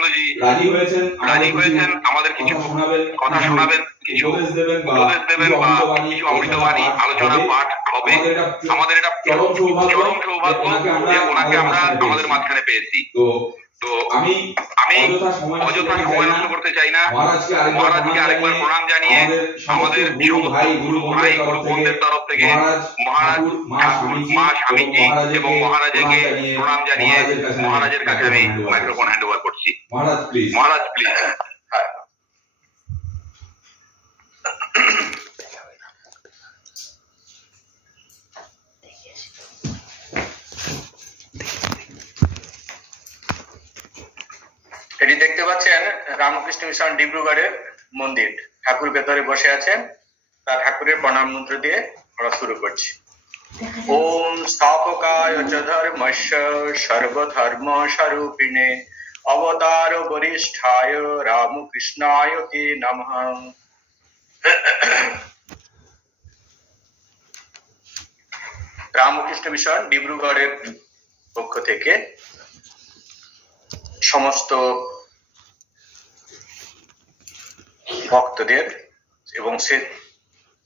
সদানন্দজি রাজি হয়েছেন আমাদের কিছু কথা শোনাবেন, কিছু উপদেশ দেবেন বা কিছু অমৃতবাণী আলোচনা পাঠ হবে। আমাদের এটা চরম সৌভাগ্য যে ওনাকে আমরা আমাদের মাঝখানে পেয়েছি। তো আমি অযথা সময় নষ্ট করতে চাই না। মহারাজকে আরেকবার প্রণাম জানিয়ে আমাদের সমস্ত গুরু ভাই গুরু বোনদের তরফ থেকে মহারাজ, ঠাকুর, মা, স্বামীজি এবং মহারাজকে প্রণাম জানিয়ে মহারাজের কাছে আমি মাইক্রোফোন হ্যান্ড ওভার করছি। মহারাজ প্লিজ। এটি দেখতে পাচ্ছেন রামকৃষ্ণ মিশন ডিব্রুগড়ের মন্দির। ঠাকুর ভেতরে বসে আছেন, তার ঠাকুরের প্রণাম মন্ত্র দিয়ে আমরা শুরু করছি। ওম স্থাপকায় চ ধর্মস্য সর্বধর্ম স্বরূপিণে অবতার বরিষ্ঠায় রামকৃষ্ণায় তে নমঃ। রামকৃষ্ণ মিশন ডিব্রুগড়ের পক্ষ থেকে সমস্ত ভক্তদের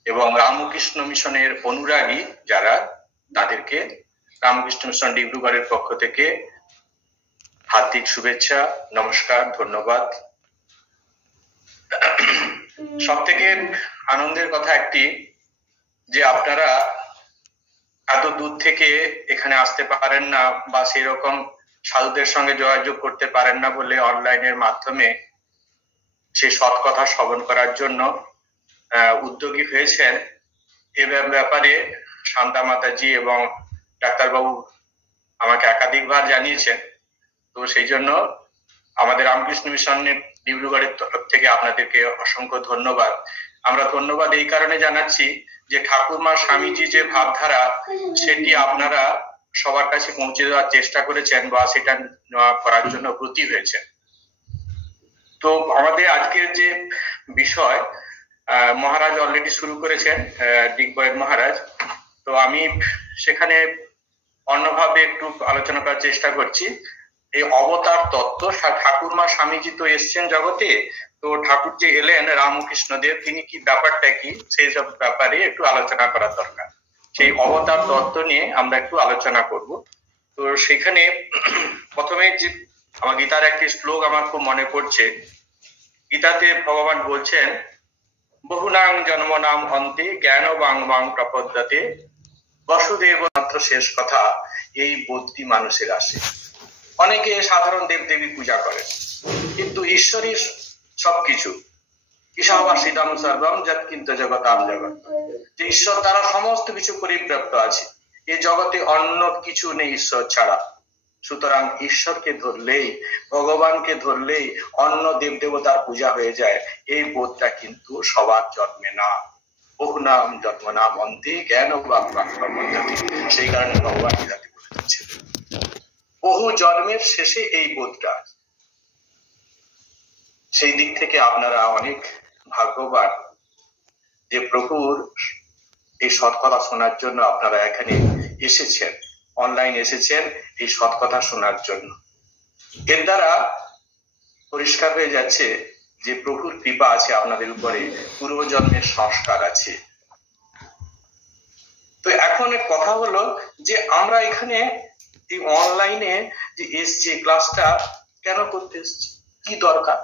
এবং রামকৃষ্ণ মিশনের অনুরাগী যারা, তাদেরকে রামকৃষ্ণ মিশন ডিব্রুগড়ের পক্ষ থেকে হার্দিক শুভেচ্ছা, নমস্কার, ধন্যবাদ। সব থেকে আনন্দের কথা একটি, যে আপনারা এত দূর থেকে এখানে আসতে পারেন না বা সেরকম সাধুদের সঙ্গে যোগাযোগ করতে পারেন না বলে অনলাইনের মাধ্যমে সে সৎ কথা শ্রবণ করার জন্য উদ্যোগী হয়েছেন। এ ব্যাপারে শান্তা মাতাজি এবং ডাক্তারবাবু আমাকে একাধিকবার জানিয়েছেন। তো সেই জন্য আমাদের রামকৃষ্ণ মিশনের ডিব্রুগড়ের তরফ থেকে আপনাদেরকে অসংখ্য ধন্যবাদ। আমরা ধন্যবাদ এই কারণে জানাচ্ছি যে ঠাকুরমা স্বামীজি যে ভাবধারা, সেটি আপনারা সবার কাছে পৌঁছে দেওয়ার চেষ্টা করেছেন বা সেটা করার জন্য ব্রতী হয়েছে। তো আমাদের আজকের যে বিষয়, মহারাজ অলরেডি শুরু করেছেন, দিগ্বয়ের মহারাজ। তো আমি সেখানে অন্যভাবে একটু আলোচনা করার চেষ্টা করছি। এই অবতার তত্ত্ব, ঠাকুরমা স্বামীজি তো এসছেন জগতে, তো ঠাকুর যে এলেন রামকৃষ্ণদেব, তিনি কি ব্যাপারটা কি, সেই সব ব্যাপারে একটু আলোচনা করার দরকার। সেই অবতার তত্ত্ব নিয়ে আমরা একটু আলোচনা করব। তো সেখানে প্রথমে যে আমার গীতার একটি শ্লোক আমার খুব মনে পড়ছে। গীতাতে ভগবান বলছেন, বহুনাং জন্মনাম অন্তে জ্ঞান বাং বাং প্রপদ্যতে বসুদেব মাত্র শেষ কথা এই বোধটি মানুষের আসে। অনেকে সাধারণ দেবদেবী পূজা করে, কিন্তু ঈশ্বরই সবকিছু। ঈশাবাসিদম সর্বম যৎকিঞ্চ জগতাম জগৎ, যে ঈশ্বর দ্বারা সমস্ত কিছু পরিব্যাপ্ত আছে। এই জগতে অন্য কিছু নেই ঈশ্বর ছাড়া। সুতরাং ঈশ্বরকে ধরলেই, ভগবানকে ধরলেই অন্য দেবদেবতার পূজা হয়ে যায়। এই বোধটা কিন্তু সবার জন্মে না। বহুনাম জন্মনাম অন্তে জ্ঞান বাং বাং প্রপদ্যতে, সেই কারণে ভগবান গীতাতে বলে দিচ্ছেন বহু জন্মের শেষে এই বোধটা। সেই দিক থেকে আপনারা অনেক ভাগ্যবান যে প্রভুর এই সৎ কথা শোনার জন্য আপনারা এখানে এসেছেন, অনলাইন এসেছেন এই সৎ কথা শোনার জন্য। এর দ্বারা পরিষ্কার হয়ে যাচ্ছে যে প্রভুর কৃপা আছে আপনাদের উপরে, পূর্বজন্মের সংস্কার আছে। তো এখন কথা হলো যে আমরা এখানে এই অনলাইনে যে এসছি, ক্লাসটা কেন করতে এসছি, কি দরকার?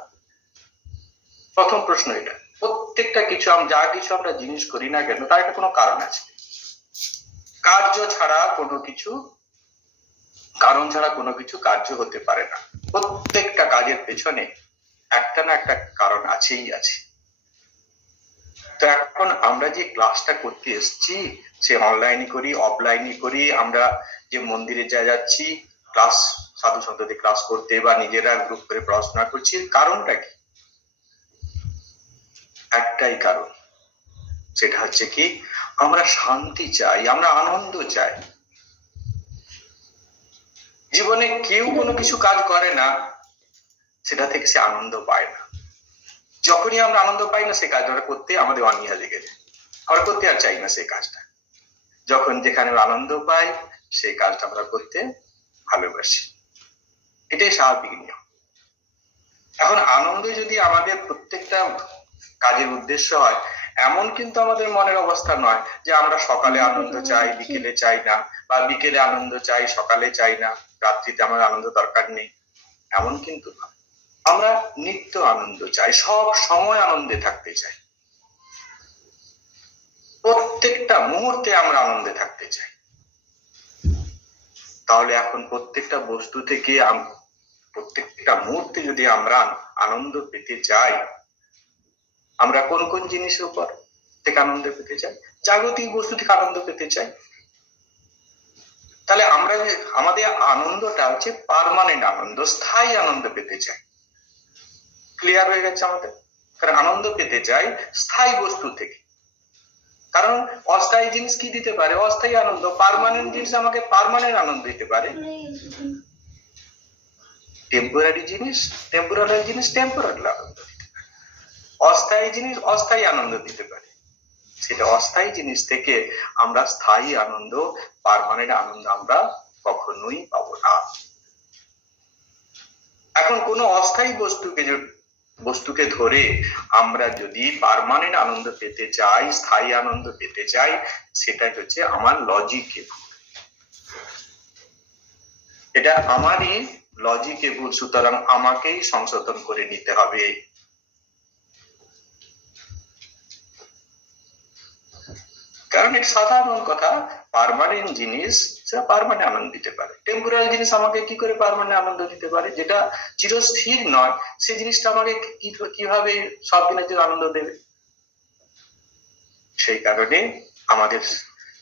প্রথম প্রশ্ন এটা। প্রত্যেকটা কিছু যা কিছু আমরা জিনিস করি না কেন, তার একটা কোনো কারণ আছে। কার্য ছাড়া কোনো কিছু, কারণ ছাড়া কোনো কিছু কার্য হতে পারে না। প্রত্যেকটা কাজের পেছনে একটা না একটা কারণ আছেই আছে। তো এখন আমরা যে ক্লাসটা করতে এসছি, সে অনলাইনে করি অফলাইনে করি, আমরা যে মন্দিরে যাচ্ছি ক্লাস, সাধু সন্তদের ক্লাস করতে বা নিজেরা গ্রুপ করে পড়াশোনা করছি, কারণটা কি? একটাই কারণ, সেটা হচ্ছে কি, আমরা শান্তি চাই, আমরা আনন্দ চাই। জীবনে কেউ কোনো কিছু কাজ করে না সেটা থেকে সে আনন্দ পায় না। যখনই আমরা আনন্দ পাই না, সেই কাজটা করতে আমাদের অনীহা লেগে যায়, আমরা করতে আর চাই না সেই কাজটা। যখন যেখানে আনন্দ পাই সেই কাজটা আমরা করতে ভালোবাসি, এটাই স্বাভাবিক নিয়ম। আনন্দ যদি আমাদের প্রত্যেকটা কাজের উদ্দেশ্য হয়, এমন কিন্তু আমাদের মনের অবস্থা নয় যে আমরা সকালে আনন্দ চাই বিকেলে চাই না, বা বিকেলে আনন্দ চাই সকালে চাই না, রাত্রিতে আমার আনন্দ দরকার নেই, এমন কিন্তু না। আমরা নিত্য আনন্দ চাই, সব সময় আনন্দে থাকতে চাই, প্রত্যেকটা মুহূর্তে আমরা আনন্দে থাকতে চাই। তাহলে এখন প্রত্যেকটা বস্তু থেকে প্রত্যেকটা মুহূর্তে যদি আমরা আনন্দ পেতে চাই, আমরা কোন কোন জিনিসের উপর থেকে আনন্দ পেতে চাই? জাগতিক বস্তু থেকে আনন্দ পেতে চাই। তাহলে আমরা আমাদের আনন্দটা হচ্ছে পার্মানেন্ট আনন্দ, স্থায়ী আনন্দ পেতে চাই। ক্লিয়ার হয়ে গেছে আমাদের? কারণ আনন্দ পেতে চাই স্থায়ী বস্তু থেকে। কারণ অস্থায়ী জিনিস কি দিতে পারে? অস্থায়ী আনন্দ। পার্মানেন্ট জিনিস আমাকে পার্মানেন্ট আনন্দ দিতে পারে। টেম্পোরারি জিনিস টেম্পোরারি আনন্দ দিতে পারে। অস্থায়ী জিনিস অস্থায়ী আনন্দ দিতে পারে। সেটা অস্থায়ী জিনিস থেকে আমরা স্থায়ী আনন্দ, পার্মানেন্ট আনন্দ আমরা কখনোই পাবো না। এখন কোনো অস্থায়ী বস্তুকে ধরে আমরা যদি পার্মানেন্ট আনন্দ পেতে চাই, স্থায়ী আনন্দ পেতে চাই, সেটা হচ্ছে আমার লজিকে ভুল। এটা আমারই লজিকে ভুল, সুতরাং আমাকেই সংশোধন করে নিতে হবে। কারণ এটা সাধারণ কথা, পার্মানেন্ট জিনিস সেটা পার্মানেন্ট আনন্দ দিতে পারে। টেম্পোরারি জিনিস আমাকে কি করে পার্মানেন্ট আনন্দ দিতে পারে? যেটা চিরস্থির নয়, সেই জিনিসটা আমাকে কিভাবে সব দিনের জন্য আনন্দ দেবে? সেই কারণে আমাদের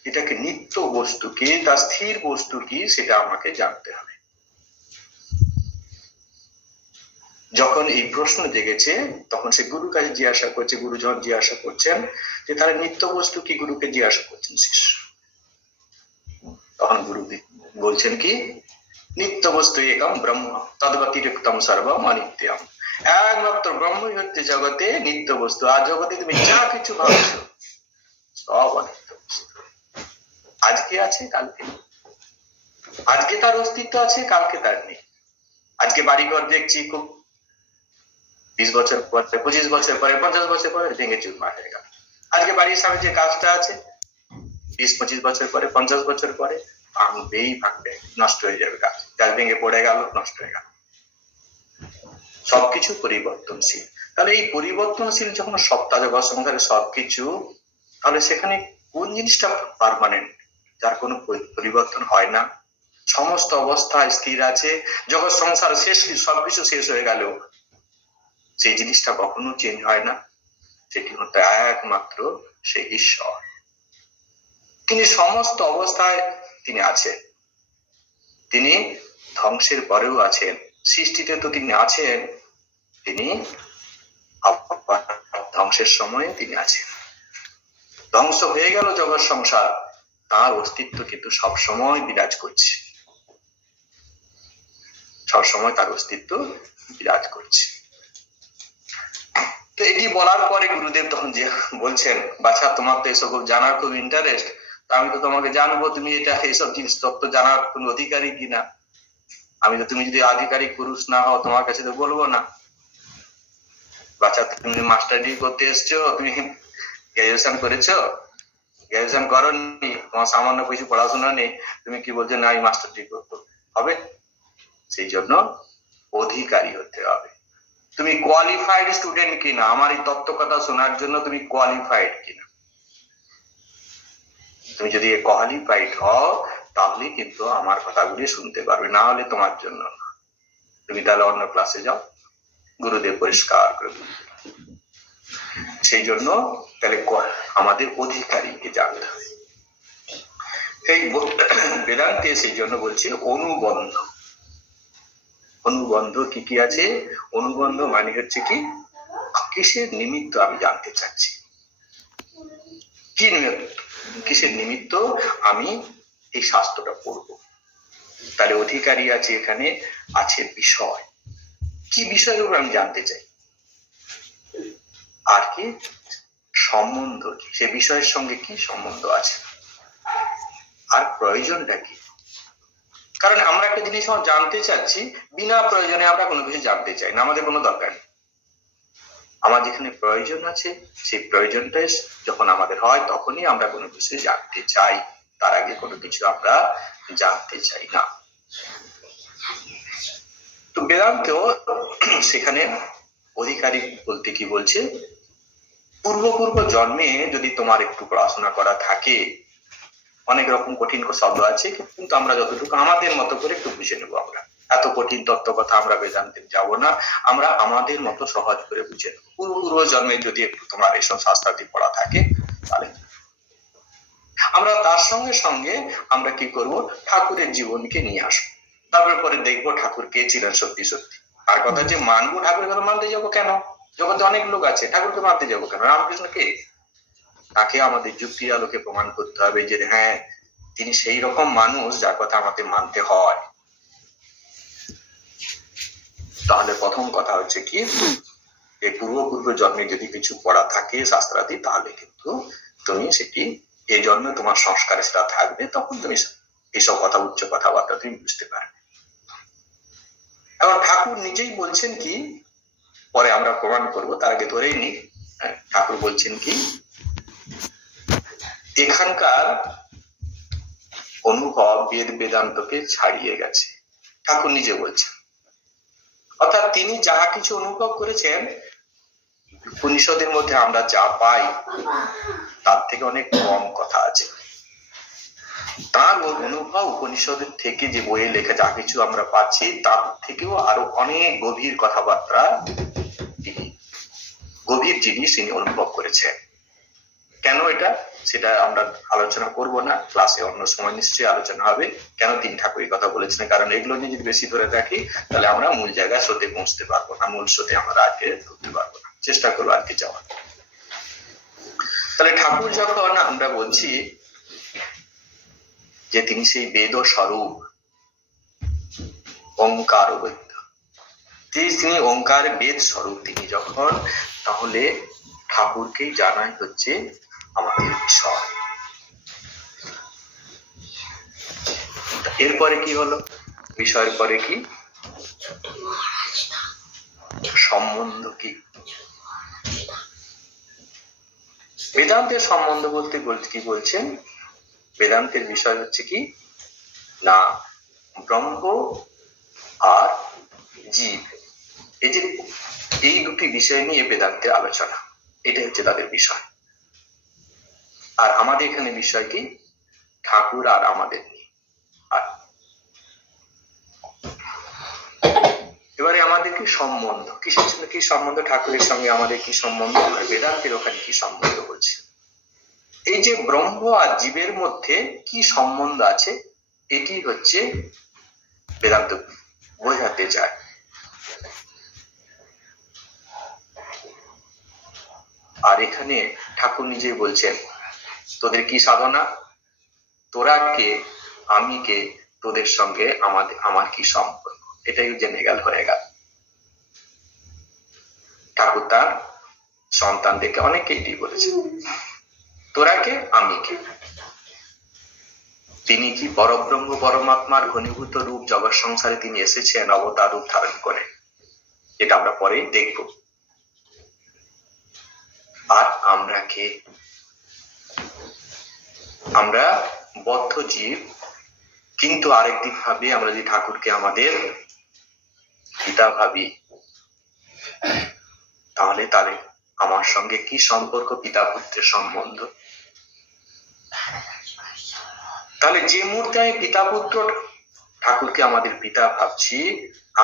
এটাকে নিত্য বস্তু কি, তার স্থির বস্তু কি, সেটা আমাকে জানতে হবে। যখন এই প্রশ্ন জেগেছে তখন সে গুরুর কাছে জিজ্ঞাসা করছে, গুরুজন জিজ্ঞাসা করছেন যে তারা নিত্য বস্তু কি, গুরুকে জিজ্ঞাসা করছেন শিষ্য। তখন গুরু বলছেন কি, নিত্য বস্তু একম ব্রহ্ম তদ্ব্যতিরিক্তম সর্বম অনিত্যম। একমাত্র ব্রহ্মই হচ্ছে জগতে নিত্য বস্তু। আর জগতে তুমি যা কিছু ভাবছো সব অনিত্য বস্তু। আজকে আছে কালকে, আজকে তার অস্তিত্ব আছে, কালকে তার নেই। আজকে বাড়িঘর দেখছি খুব 20 বছর পরে, 25 বছর পরে, 50 বছর পরে ভেঙে চুরমার হয়ে গেল। আজকে বাড়ির সামনে যে গাছটা আছে 20-25 বছর পরে, 50 বছর পরে ভাঙবে, নষ্ট হয়ে যাবে। গাছ ভেঙে পড়ে গেল, নষ্ট হয়ে গেল। সবকিছু পরিবর্তনশীল। তাহলে এই পরিবর্তনশীল যখন সত্তা জগৎ সংসারে সবকিছু, তাহলে সেখানে কোন জিনিসটা পার্মানেন্ট, যার কোনো পরিবর্তন হয় না, সমস্ত অবস্থায় স্থির আছে, জগৎ সংসার শেষ, সবকিছু শেষ হয়ে গেল সেই জিনিসটা কখনো চেঞ্জ হয় না, সেটি হচ্ছে একমাত্র সে ঈশ্বর। তিনি সমস্ত অবস্থায় তিনি আছেন, তিনি ধ্বংসের পরেও আছেন, সৃষ্টিতে তো তিনি আছেন, তিনি ধ্বংসের সময়ে তিনি আছেন। ধ্বংস হয়ে গেল জগৎ সংসার, তার অস্তিত্ব কিন্তু সবসময় বিরাজ করছে, সবসময় তার অস্তিত্ব বিরাজ করছে। তো এটি বলার পরে গুরুদেব তখন যে বলছেন, বাছা তোমার তো এসব জানার খুব ইন্টারেস্ট, আমি তো তোমাকে জানবো তুমি এটা এইসব জিনিস তত্ত্ব জানার কোন অধিকারী কিনা। আমি তো, তুমি যদি আধিকারিক পুরুষ না হও তোমার কাছে তো বলবো না। বাচ্চা তুমি মাস্টার ডিগ্রি করতে এসছো, তুমি গ্রাজুয়েশন করেছো? গ্রাজুয়েশন করোনি, তোমার সামান্য কিছু পড়াশোনা নেই, তুমি কি বলছো না আমি মাস্টার ডিগ্রি করতে হবে? সেই জন্য অধিকারী হতে হবে। তুমি কোয়ালিফাইড স্টুডেন্ট কিনা, আমার এই তত্ত্ব কথা শোনার জন্য তুমি কোয়ালিফাইড কিনা। তুমি যদি কোয়ালিফাইড হও তাহলে কিন্তু আমার কথাগুলি শুনতে পারবে, না হলে তোমার জন্য না। তুমি তাহলে অন্য ক্লাসে যাও, গুরুদেব পরিষ্কার করে দেবে। সেই জন্য তাহলে আমাদের অধিকারীকে জানতে হবে। এই বেদান্তে সেই জন্য বলছে অনুবন্ধ। অনুবন্ধ কি কি আছে? অনুবন্ধ মানে হচ্ছে কি, কিসের নিমিত্ত আমি জানতে চাচ্ছি, কি নিমিত্ত, কিসের নিমিত্ত আমি এই শাস্ত্রটা পড়বো। তাহলে অধিকারী আছে, এখানে আছে বিষয়, কি বিষয়ের উপর আমি জানতে চাই, আর কি সম্বন্ধ কি, সে বিষয়ের সঙ্গে কি সম্বন্ধ আছে, আর প্রয়োজনটা কি। কারণ আমরা একটা জিনিস জানতে চাচ্ছি, বিনা প্রয়োজনে আমরা কোনো কিছু জানতে চাই না, আমাদের কোনো দরকার নেই। আমার যেখানে প্রয়োজন আছে সেই প্রয়োজনটা যখন আমাদের হয় তখনই আমরা কোনো কিছু জানতে চাই, তার আগে কোনো কিছু আমরা জানতে চাই না। তো বেদান্তেও সেখানে অধিকারী বলতে কি বলছে, পূর্ব জন্মে যদি তোমার একটু পড়াশোনা করা থাকে, অনেক রকম কঠিন শব্দ আছে কিন্তু আমরা যতটুকু আমাদের মতো করে একটু বুঝে নেবো। আমরা এত কঠিন তত্ত্ব কথা আমরা বেদান্তে যাব না, আমরা আমাদের মতো সহজ করে বুঝে নেবো। পূর্ব জন্মে যদি একটু তোমার এইসব শাস্ত্রাদি পড়া থাকে তাহলে আমরা তার সঙ্গে সঙ্গে আমরা কি করব, ঠাকুরের জীবনকে নিয়ে আসবো। তারপরে পরে দেখবো ঠাকুর কে ছিলেন সত্যি সত্যি। আর কথা যে মানবো, ঠাকুরের কথা মানতে যাবো কেন? জগতে অনেক লোক আছে, ঠাকুরকে মানতে যাবো কেন? রামকৃষ্ণ কে? তাকে আমাদের যুক্তির আলোকে প্রমাণ করতে হবে যে হ্যাঁ তিনি সেই রকম মানুষ যার কথা আমাদের মানতে হয়। তাহলে প্রথম কথা হচ্ছে কি, এই পূর্ব জন্মে যদি কিছু পড়া থাকে শাস্ত্রাদি, তাহলে কিন্তু তুমি সেটি এই জন্মে তোমার সংস্কারে সেটা থাকবে, তখন তুমি এইসব কথা উচ্চ কথাবার্তা তুমি বুঝতে পারবে। এবার ঠাকুর নিজেই বলছেন কি, পরে আমরা প্রমাণ করব, তার আগে ধরেই নি। ঠাকুর বলছেন কি, এখানকার অনুভব বেদ বেদান্তকে ছাড়িয়ে গেছে, ঠাকুর নিজে বলছেন। অর্থাৎ তিনি যাহা কিছু অনুভব করেছেন উপনিষদের মধ্যে আমরা যা পাই তার থেকে অনেক কম কথা আছে। তার অনুভব উপনিষদের থেকে যে বইয়ে লেখা যা কিছু আমরা পাচ্ছি তার থেকেও আরো অনেক গভীর কথাবার্তা, গভীর জিনিস তিনি অনুভব করেছেন। কেন এটা সেটা আমরা আলোচনা করব না, ক্লাসে অন্য সময় নিশ্চয়ই আলোচনা হবে কেন তিনি ঠাকুর এই কথা বলেছেন। কারণ এগুলো নিয়ে যদি বেশি ধরে রাখি তাহলে আমরা মূল জায়গায় স্রোতে পৌঁছতে পারবো না, মূল স্রোতে আমরা আজকে ঢুকতে পারবো না, চেষ্টা করবো আজকে যাওয়ার। তাহলে ঠাকুর যখন আমরা বলছি যে তিনি সেই বেদ স্বরূপ ওঙ্কার বৈদ্য, তিনি ওঙ্কার বেদ স্বরূপ তিনি যখন, তাহলে ঠাকুরকেই জানাই হচ্ছে আমাদের বিষয়। এরপরে কি হলো, বিষয়ের পরে কি সম্বন্ধ কি? বেদান্তের সম্বন্ধ বলতে কি বলছেন, বেদান্তের বিষয় হচ্ছে কি না ব্রহ্ম আর জীব, এই যে এই দুটি বিষয় নিয়ে বেদান্তের আলোচনা, এটা হচ্ছে তাদের বিষয়। আর আমাদের এখানে বিষয় কি ঠাকুর আর আমাদের নিয়ে। আর এবারে আমাদের কি সম্বন্ধ, কিসের সঙ্গে কি সম্বন্ধ, ঠাকুরের সঙ্গে আমাদের কি সম্বন্ধ, বেদান্তের ওখানে কি সম্বন্ধ বলছে। এই যে ব্রহ্ম আর জীবের মধ্যে কি সম্বন্ধ আছে এটি হচ্ছে বেদান্ত বোঝাতে চায়। আর এখানে ঠাকুর নিজেই বলছেন তোদের কি সাধনা, তোরা কে আমি কে, তোদের সঙ্গে আমার কি সম্পর্ক, এটাই জেনে গেল, হয়ে গেল। ঠাকুর তার সন্তানদেরকে অনেকে এটি বলেছেন, তোরা কে আমি কে। তিনি কি পরব্রহ্ম পরমাত্মার ঘনীভূত রূপ জগৎ সংসারে তিনি এসেছেন অবতার রূপ ধারণ করে, এটা আমরা পরে দেখব। আর আমরা কে, আমরা বদ্ধ জীব, কিন্তু আরেকদিক ভাবে আমরা যদি ঠাকুরকে আমাদের পিতা ভাবি তাহলে আমার সঙ্গে কি সম্পর্ক, পিতা পুত্রের সম্বন্ধ। তাহলে যে মুহূর্তে আমি পিতা পুত্র ঠাকুরকে আমাদের পিতা ভাবছি,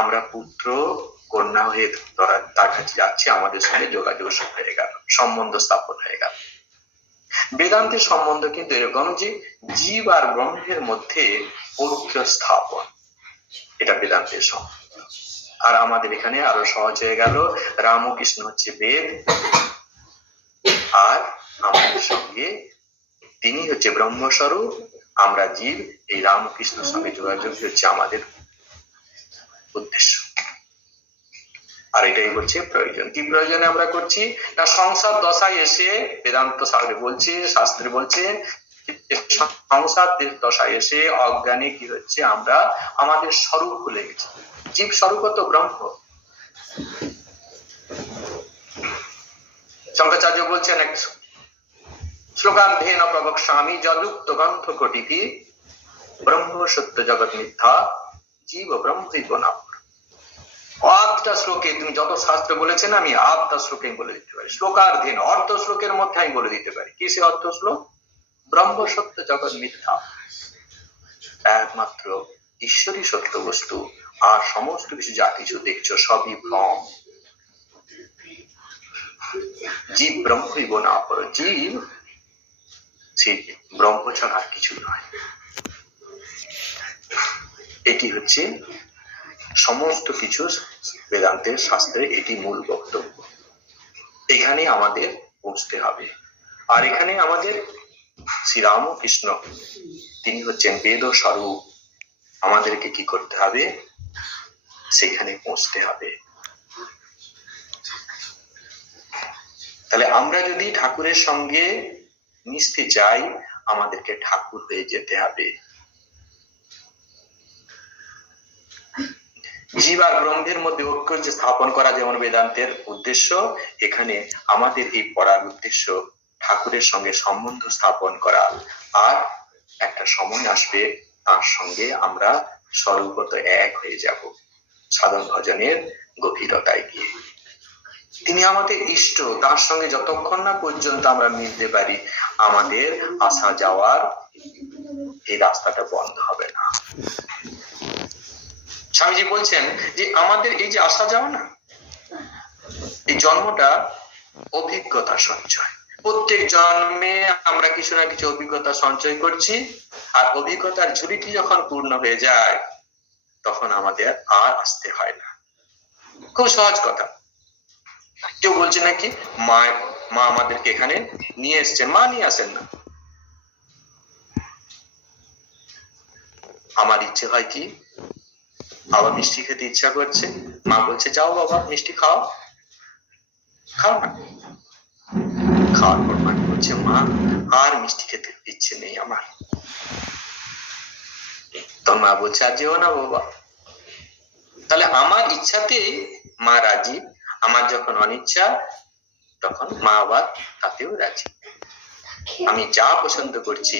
আমরা পুত্র কন্যা হয়ে তার কাছে যাচ্ছি, আমাদের সঙ্গে যোগাযোগ হয়ে গেল, সম্বন্ধ স্থাপন হয়ে গেল। বেদান্তের সম্বন্ধ কিন্তু এরকম যে জীব আর ব্রহ্মের মধ্যে ঐক্য স্থাপন, এটা বেদান্তের সম্বন্ধ। আর আমাদের এখানে আরো সহজ হয়ে গেল, রামকৃষ্ণ হচ্ছে বেদ আর আমাদের সঙ্গে তিনি হচ্ছে ব্রহ্মস্বরূপ, আমরা জীব, এই রামকৃষ্ণের সঙ্গে যোগাযোগ হচ্ছে আমাদের উদ্দেশ্য। আর এটাই হচ্ছে প্রয়োজন। কি প্রয়োজনে আমরা করছি না, সংসার দশায় এসে বেদান্ত শাস্ত্রে বলছে সংসার দশায় এসে অজ্ঞানে কি হচ্ছে, আমরা আমাদের স্বরূপ ভুলে গেছি। জীব স্বরূপ তো ব্রহ্ম, শঙ্করাচার্য বলছেন এক শ্লোকার্ধেন প্রবক্ষ্যামি যদুক্ত গ্রন্থ কোটিভি ব্রহ্ম সত্য জগৎ মিথ্যা জীব ব্রহ্মৈব নাম। আধটা শ্লোকে তুমি যত শাস্ত্র বলেছেন আমি আধটা শ্লোকে বলে দিতে পারি, শ্লোকার্ধেন অর্ধ শ্লোকের মধ্যে আমি বলে দিতে পারি। কি সে অর্ধ শ্লোক? ব্রহ্ম সত্য জগৎ মিথ্যা, একমাত্র ঈশ্বরই সত্য বস্তু, আর সমস্ত কিছু যা কিছু দেখছো সবই ভ্রম। জীব ব্রহ্মৈব না পর, জীব সেই ব্রহ্ম ছাড়া আর কিছু নয়। এটি হচ্ছে সমস্ত কিছু বেদান্তের শাস্ত্রে এটি মূল বক্তব্য। এখানে আমাদের পৌঁছতে হবে। আর এখানে আমাদের শ্রীরামকৃষ্ণ তিনি হচ্ছেন বেদ স্বরূপ, আমাদেরকে কি করতে হবে? সেখানে পৌঁছতে হবে। তাহলে আমরা যদি ঠাকুরের সঙ্গে মিশতে চাই আমাদেরকে ঠাকুর হয়ে যেতে হবে। জীব আর ব্রহ্মের মধ্যে ঐক্য স্থাপন করা যেমন বেদান্তের উদ্দেশ্য, এখানে আমাদের এই পড়ার উদ্দেশ্য ঠাকুরের সঙ্গে সম্বন্ধ স্থাপন করা। আর একটা সময় আসবে তার সঙ্গে আমরা স্বরূপত এক হয়ে যাব সাধন ভজনের গভীরতায় গিয়ে। তিনি আমাদের ইষ্ট, তার সঙ্গে যতক্ষণ না পর্যন্ত আমরা মিলতে পারি আমাদের আসা যাওয়ার এই রাস্তাটা বন্ধ হবে না। স্বামীজি বলছেন যে আমাদের এই যে আসা যাওয়া না, এই জন্মটা অভিজ্ঞতা সঞ্চয়। প্রত্যেক জন্মে আমরা কিছু না কিছু অভিজ্ঞতা সঞ্চয় করছি, আর অভিজ্ঞতার ঝুলিটি যখন পূর্ণ হয়ে যায় তখন আমাদের আর আসতে হয় না। খুব সহজ কথা। কেউ বলছে নাকি মা আমাদেরকে এখানে নিয়ে এসছেন, মা নিয়ে আসেন না। আমার ইচ্ছে হয় কি, বাবা মিষ্টি খেতে ইচ্ছা করছে, মা বলছে যাও বাবা মিষ্টি খাও, খাও না। খাওয়ার পর মা বলছে মা আর মিষ্টি খেতে ইচ্ছে নেই আমার। তো মা বলছে আর যেও না বাবা। তাহলে আমার ইচ্ছাতেই মা রাজি, আমার যখন অনিচ্ছা তখন মা আবার তাতেও রাজি। আমি যা পছন্দ করছি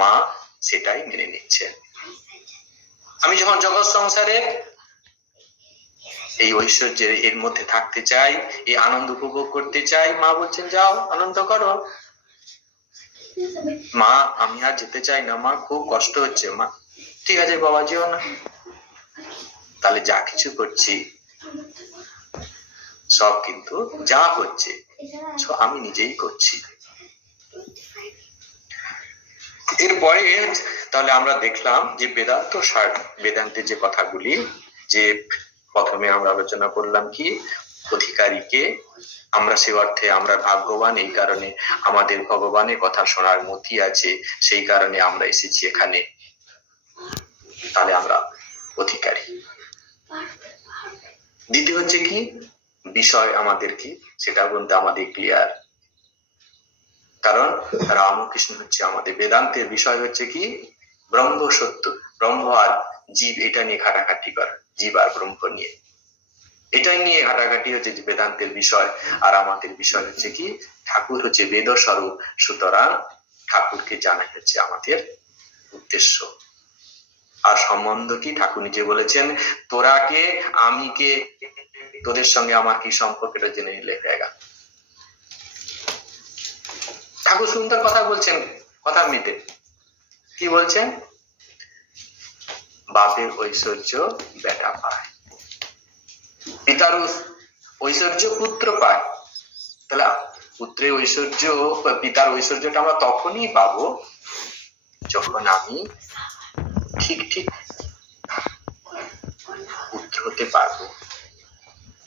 মা সেটাই মেনে নিচ্ছে। আমি যখন জগৎ সংসারে এই ঐশ্বর্যের এর মধ্যে থাকতে চাই, এই আনন্দ উপভোগ করতে চাই, মা বলছেন যাও আনন্দ করো। মা আমি আর যেতে চাই না, মা খুব কষ্ট হচ্ছে। মা ঠিক আছে বাবা যেও না। তাহলে যা কিছু করছি সব কিন্তু যা হচ্ছে আমি নিজেই করছি। এরপরে তাহলে আমরা দেখলাম যে বেদান্তের যে কথাগুলি, যে প্রথমে আমরা আলোচনা করলাম কি অধিকারীকে, আমরা সে অর্থে আমরা ভাগ্যবান, এই কারণে আমাদের ভগবানের কথা শোনার মতি আছে, সেই কারণে আমরা এসেছি এখানে। তাহলে আমরা অধিকারী। দ্বিতীয় হচ্ছে কি বিষয় আমাদের কি, সেটা বলতে আমাদের ক্লিয়ার। কারণ রামকৃষ্ণ হচ্ছে আমাদের বেদান্তের বিষয় হচ্ছে কি ব্রহ্ম সত্য, ব্রহ্ম আর জীব, এটা নিয়ে ঘাটাঘাটি করা, জীব আর ব্রহ্ম নিয়ে, এটাই নিয়ে ঘাটাঘাটি হচ্ছে যে বেদান্তের বিষয়। আর আমাদের বিষয় হচ্ছে কি ঠাকুর হচ্ছে বেদ স্বরূপ, সুতরাং ঠাকুরকে জানা হচ্ছে আমাদের উদ্দেশ্য। আর সম্বন্ধ কি ঠাকুর নিজে বলেছেন তোরা কে আমি কে, তোদের সঙ্গে আমার কি সম্পর্ক, এটা জেনে নিলে হয়ে গেল। ঠাকুর সুন্দর কথা বলছেন, কথা মিটে কি বলছেন, বাপের ঐশ্বর্য বেটা পায়, পিতার ঐশ্বর্য পুত্র পায়। তাহলে পুত্রের ঐশ্বর্য, পিতার ঐশ্বর্যটা আমরা তখনই পাবো যখন আমি ঠিক ঠিক পুত্র হতে পারবো।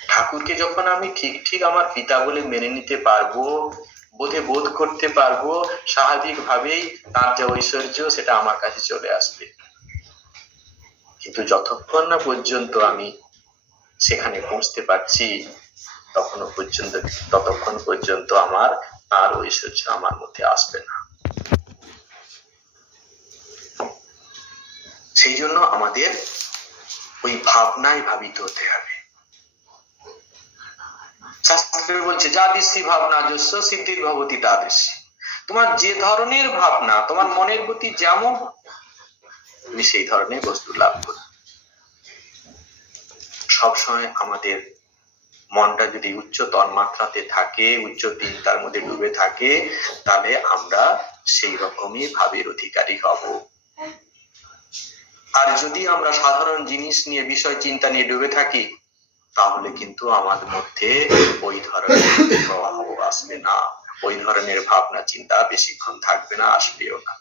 ঠাকুরকে যখন আমি ঠিক ঠিক আমার পিতা বলে মেনে নিতে পারবো, বোধ করতে পারবো, স্বাভাবিক ভাবেই তার যে ঐশ্বর্য সেটা আমার কাছে চলে আসবে। কিন্তু যতক্ষণ না পর্যন্ত আমি সেখানে পৌঁছতে পারছি ততক্ষণ পর্যন্ত আমার তার ঐশ্বর্য আমার মধ্যে আসবে না। সেই জন্য আমাদের ওই ভাবনায় ভাবিত হতে হবে। শাস্ত্র শাস্ত্রে বলছে যাদৃশী ভাবনা যস্য সিদ্ধির ভবতি তাদৃশী। তোমার যে ধরনের ভাবনা, তোমার মনের গতি যেমন, তুমি সেই ধরনের বস্তু লাভ করো। সবসময় আমাদের মনটা যদি উচ্চ তন্মাত্রাতে থাকে, উচ্চ চিন্তার মধ্যে ডুবে থাকে, তাহলে আমরা সেই রকমই ভাবের অধিকারী হব। আর যদি আমরা সাধারণ জিনিস নিয়ে, বিষয় চিন্তা নিয়ে ডুবে থাকি, তাহলে কিন্তু আমাদের মধ্যে ওই ধরনের প্রভাব আসবে না, ওই ধরনের ভাবনা চিন্তা বেশিক্ষণ থাকবে না, আসবেও না।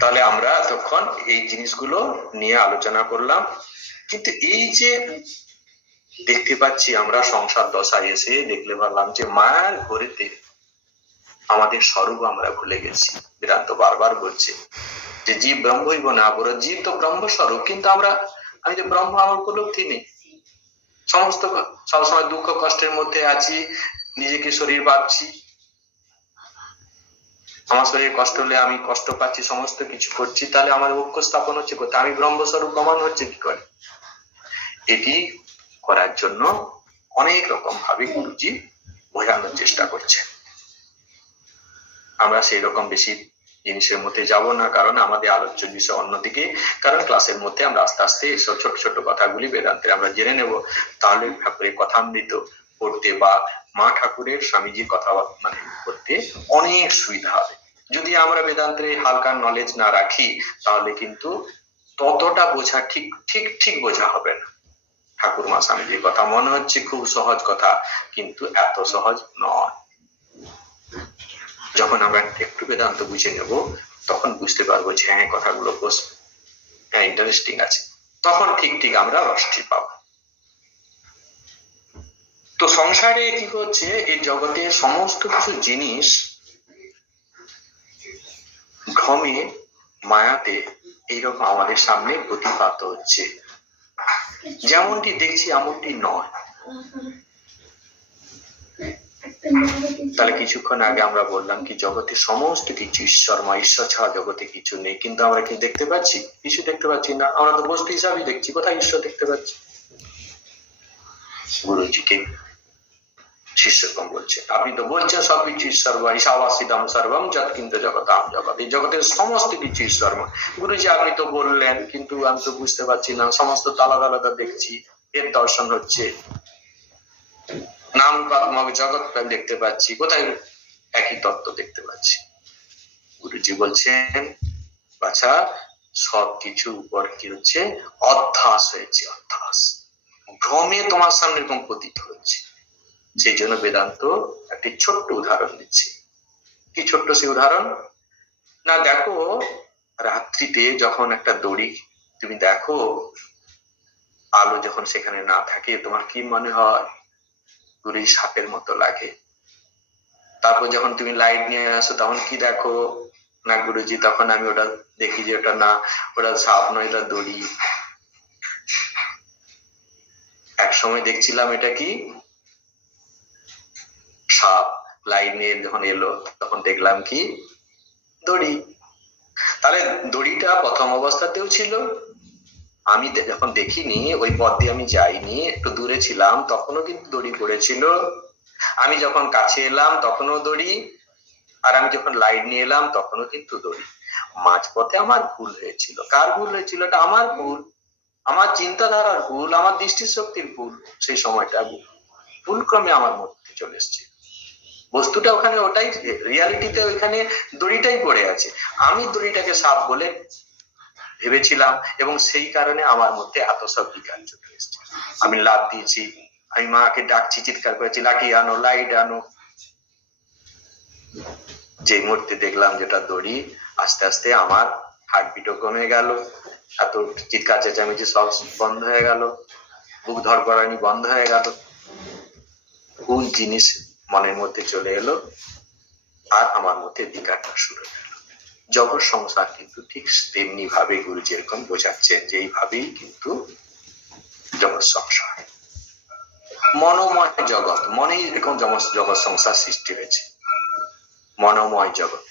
তাহলে আমরা এতক্ষণ এই জিনিসগুলো নিয়ে আলোচনা করলাম। কিন্তু এই যে দেখতে পাচ্ছি আমরা সংসার দশায় এসে দেখলে পারলাম যে মায়ার ঘরেতে আমাদের স্বরূপ আমরা ভুলে গেছি। বেদান্ত বারবার বলছে যে জীব ব্রহ্মইব না বড়, জীব তো ব্রহ্ম স্বরূপ, কিন্তু আমি যে ব্রহ্ম আমার উপলব্ধি নেই। সমস্ত সবসময় দুঃখ কষ্টের মধ্যে আছি, নিজেকে শরীর ভাবছি, আমার শরীরে কষ্ট হলে আমি কষ্ট পাচ্ছি, সমস্ত কিছু করছি, তাহলে আমার ঐক্য স্থাপন হচ্ছে কোথায়? আমি ব্রহ্মস্বরূপ প্রমাণ হচ্ছে কি করে? এটি করার জন্য অনেক রকম ভাবে গুরুজি বোঝানোর চেষ্টা করছে। আমরা সেই রকম বেশি জিনিসের মধ্যে যাব না, কারণ আমাদের আলোচ্য বিষয় অন্যদিকে। কারণ ক্লাসের মধ্যে আমরা আস্তে আস্তে এসব ছোট ছোট কথাগুলি বেদান্তের আমরা জেনে নেব। তাহলে ঠাকুরের কথামৃত পড়তে বা মা ঠাকুরের স্বামীজির কথা করতে অনেক সুবিধা হবে। যদি আমরা বেদান্তের হালকা নলেজ না রাখি, তাহলে কিন্তু ততটা বোঝা ঠিক বোঝা হবে না। ঠাকুর মা স্বামীজির কথা মনে হচ্ছে খুব সহজ কথা, কিন্তু এত সহজ নয়। যখন আমরা একটু বেদান্ত বুঝে নেব, তখন বুঝতে পারবো যে হ্যাঁ, কথাগুলো হ্যাঁ ইন্টারেস্টিং আছে, তখন ঠিক আমরা রসটি পাবো। তো সংসারে কি হচ্ছে, এই জগতে সমস্ত কিছু জিনিস ভ্রমে, মায়াতে এইরকম আমাদের সামনে প্রতিপাত হচ্ছে। যেমনটি দেখছি এমনটি নয়। তাহলে কিছুক্ষণ আগে আমরা বললাম কি জগতে সমস্ত কিছু ঈশ্বরময়, ঈশ্বর ছাড়া জগতে কিছু নেই। কিন্তু আমরা কি দেখতে পাচ্ছি? কিছু দেখতে পাচ্ছি না। আমরা তো বস্তু হিসাবেই দেখছি, কোথায় ঈশ্বর দেখতে পাচ্ছি? গুরুজিকে শিষ্যকম বলছে, আপনি তো বলছেন সবকিছু ঈশ্বরময়, ঈশাবাসিদম সর্বম যৎ কিন্তু জগতাম জগৎ, এই জগতের সমস্ত কিছু ঈশ্বরময়। গুরুজি আপনি তো বললেন, কিন্তু আমি তো বুঝতে পারছি না, সমস্ত আলাদা আলাদা দেখছি, এর দর্শন হচ্ছে, নাম রূপাত্মক জগৎ দেখতে পাচ্ছি, কোথায় একই তত্ত্ব দেখতে পাচ্ছি? গুরুজি বলছেন, বাছা সবকিছু উপর কি হচ্ছে? অধ্যাস হয়েছে, অধ্যাস। ভ্রমে তোমার সামনে এরকম পতিত হচ্ছে। সেই জন্য বেদান্ত একটি ছোট্ট উদাহরণ দিচ্ছে। কি ছোট্ট সেই উদাহরণ? না, দেখো রাত্রিতে যখন একটা দড়ি তুমি দেখো, আলো যখন সেখানে না থাকে, তোমার কি মনে হয়? দড়ি সাপের মতো লাগে। তারপর যখন তুমি লাইট নিয়ে আসো, তখন কি দেখো? না গুরুজি, তখন আমি ওটা দেখি যে ওটা না, ওটা সাপ নয়, এটা দড়ি। এক সময় দেখছিলাম এটা কি সাপ, লাইট নিয়ে যখন এলো তখন দেখলাম কি দড়ি। তাহলে দড়িটা প্রথম অবস্থাতেও ছিল, আমি যখন দেখিনি, ওই পথ দিয়ে আমি যাইনি, একটু দূরে ছিলাম, তখনও কিন্তু দড়ি পড়েছিল। আমি যখন কাছে এলাম তখনও দড়ি, আর আমি যখন লাইট নিয়ে এলাম তখনও কিন্তু দড়ি। মাঝপথে আমার ভুল হয়েছিল। কার ভুল হয়েছিল? এটা আমার ভুল, আমার চিন্তাধারার ভুল, আমার দৃষ্টিশক্তির ভুল। সেই সময়টা ভুল ক্রমে আমার মধ্যে চলে এসছে। বস্তুটা ওখানে ওটাই, রিয়ালিটিতে ওইখানে দড়িটাই পড়ে আছে। আমি দড়িটাকে সাপ বলে ভেবেছিলাম, এবং সেই কারণে আমার মধ্যে এত সব বিকার চলে এসছে। আমি লাফ দিয়েছি, আমি মাকে ডাকছি, চিৎকার করেছি, লাঠি আনো, লাইট আনো। যে মুহূর্তে দেখলাম যেটা দড়ি, আস্তে আস্তে আমার হার্টবিটও কমে গেল, এত চিৎকার চেঁচামেচি সব বন্ধ হয়ে গেল, বুক ধড়ফড়ানি বন্ধ হয়ে গেল। কোন জিনিস মনের মধ্যে চলে এলো, আর আমার মধ্যে বিকারটা শুরু হলো। জগৎ সংসার কিন্তু ঠিক তেমনি ভাবে গুরুজি এরকম বোঝাচ্ছেন যে এইভাবেই কিন্তু জগৎ সংসার, মনোময় জগৎ, মনেই এরকম জগৎ সংসার সৃষ্টি হয়েছে। মনোময় জগৎ,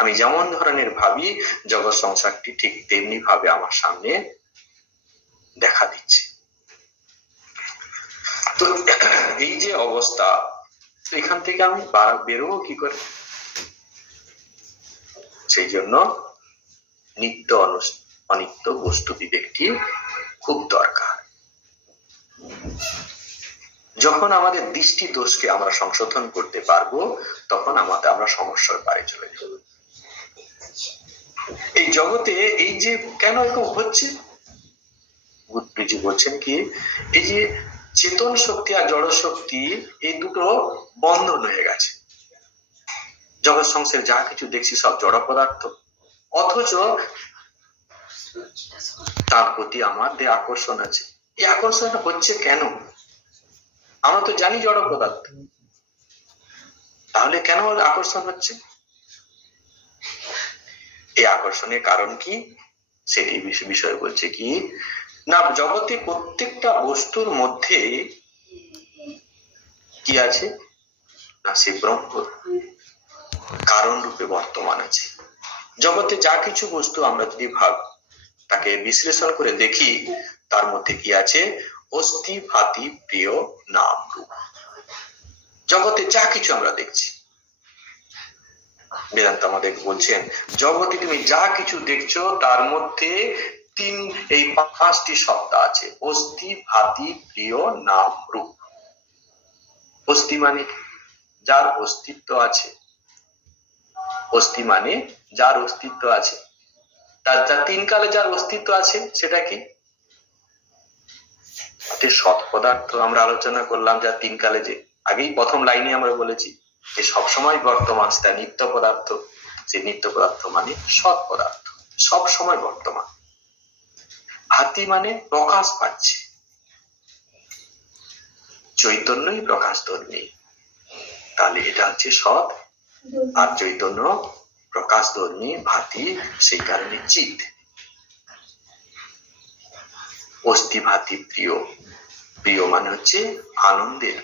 আমি যেমন ধরনের ভাবি, জগৎ সংসারটি ঠিক তেমনি ভাবে আমার সামনে দেখা দিচ্ছে। তো এই যে অবস্থা, এখান থেকে আমি বেরোবো কি করে? সেই জন্য নিত্য অনিত্য বস্তু বিবেকটি খুব দরকার। যখন আমাদের দৃষ্টি দোষকে আমরা সংশোধন করতে পারবো, তখন আমরা সমস্যার পারে চলে যাব। এই জগতে এই যে কেন এরকম হচ্ছে, বুদ্ধজি বলছেন কি, এই যে চেতন শক্তি আর জড় শক্তি এই দুটো বন্ধন হয়ে গেছে। জগৎ সংসারে যা কিছু দেখছি সব জড় পদার্থ, অথচ তার প্রতি আমাদের আকর্ষণ আছে। এই আকর্ষণটা হচ্ছে কেন? আমরা তো জানি জড় পদার্থ, তাহলে কেন আকর্ষণ হচ্ছে? এই আকর্ষণের কারণ কি, সেটি বিষয় বলছে কি না, জগতে প্রত্যেকটা বস্তুর মধ্যে কি আছে না, সে ব্রহ্ম কারণ রূপে বর্তমান আছে। জগতে যা কিছু বস্তু আমরা যদি তাকে বিশ্লেষণ করে দেখি, তার মধ্যে কি আছে, অস্থি ভাতি প্রিয় নাম রূপ। জগতে যা কিছু আমরা দেখছি, বেদান্ত আমাদের বলছেন, জগতে তুমি যা কিছু দেখছো তার মধ্যে এই 5টি সত্তা আছে, অস্থি ভাতি প্রিয় নাম রূপ। অস্থি মানে যার অস্তিত্ব আছে, অস্থি মানে যার অস্তিত্ব আছে, তার যা 3 কালে যার অস্তিত্ব আছে, সেটা কি? সৎ পদার্থ। আমরা আলোচনা করলাম যা 3 কালে, যে আগেই প্রথম লাইনে আমরা বলেছি যে সবসময় বর্তমান, তা নিত্য পদার্থ। যে নিত্য পদার্থ মানে সৎ পদার্থ, সব সময় বর্তমান। ভাতি মানে প্রকাশ পাচ্ছে, চৈতন্যই প্রকাশ ধর্মী, তাহলে এটা হচ্ছে সৎ। আর চৈতন্য প্রকাশ ধর্মী, ভাতি, সেই কারণে চিত। অস্থি ভাতি প্রিয়, প্রিয় মানে হচ্ছে আনন্দের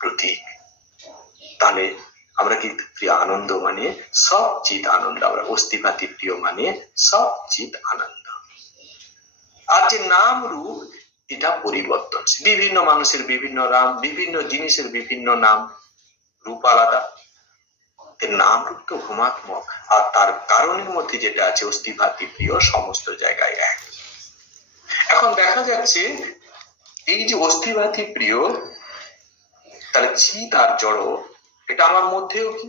প্রতীক। তাহলে আমরা কি প্রিয় আনন্দ মানে সব চিত আনন্দ, আমরা অস্থি ভাতি প্রিয় মানে সব চিত আনন্দ। আর যে নাম রূপ, এটা পরিবর্তন। বিভিন্ন মানুষের বিভিন্ন নাম, বিভিন্ন জিনিসের বিভিন্ন নাম, রূপ আলাদা। নাম রূপ তো ভ্রমাত্মক, আর তার কারণের মধ্যে যেটা আছে অস্থি ভাতি প্রিয়, সমস্ত জায়গায় এক। এখন দেখা যাচ্ছে এই যে অস্থি ভাতি প্রিয়, তাহলে চিত আর জড়, এটা আমার মধ্যেও কি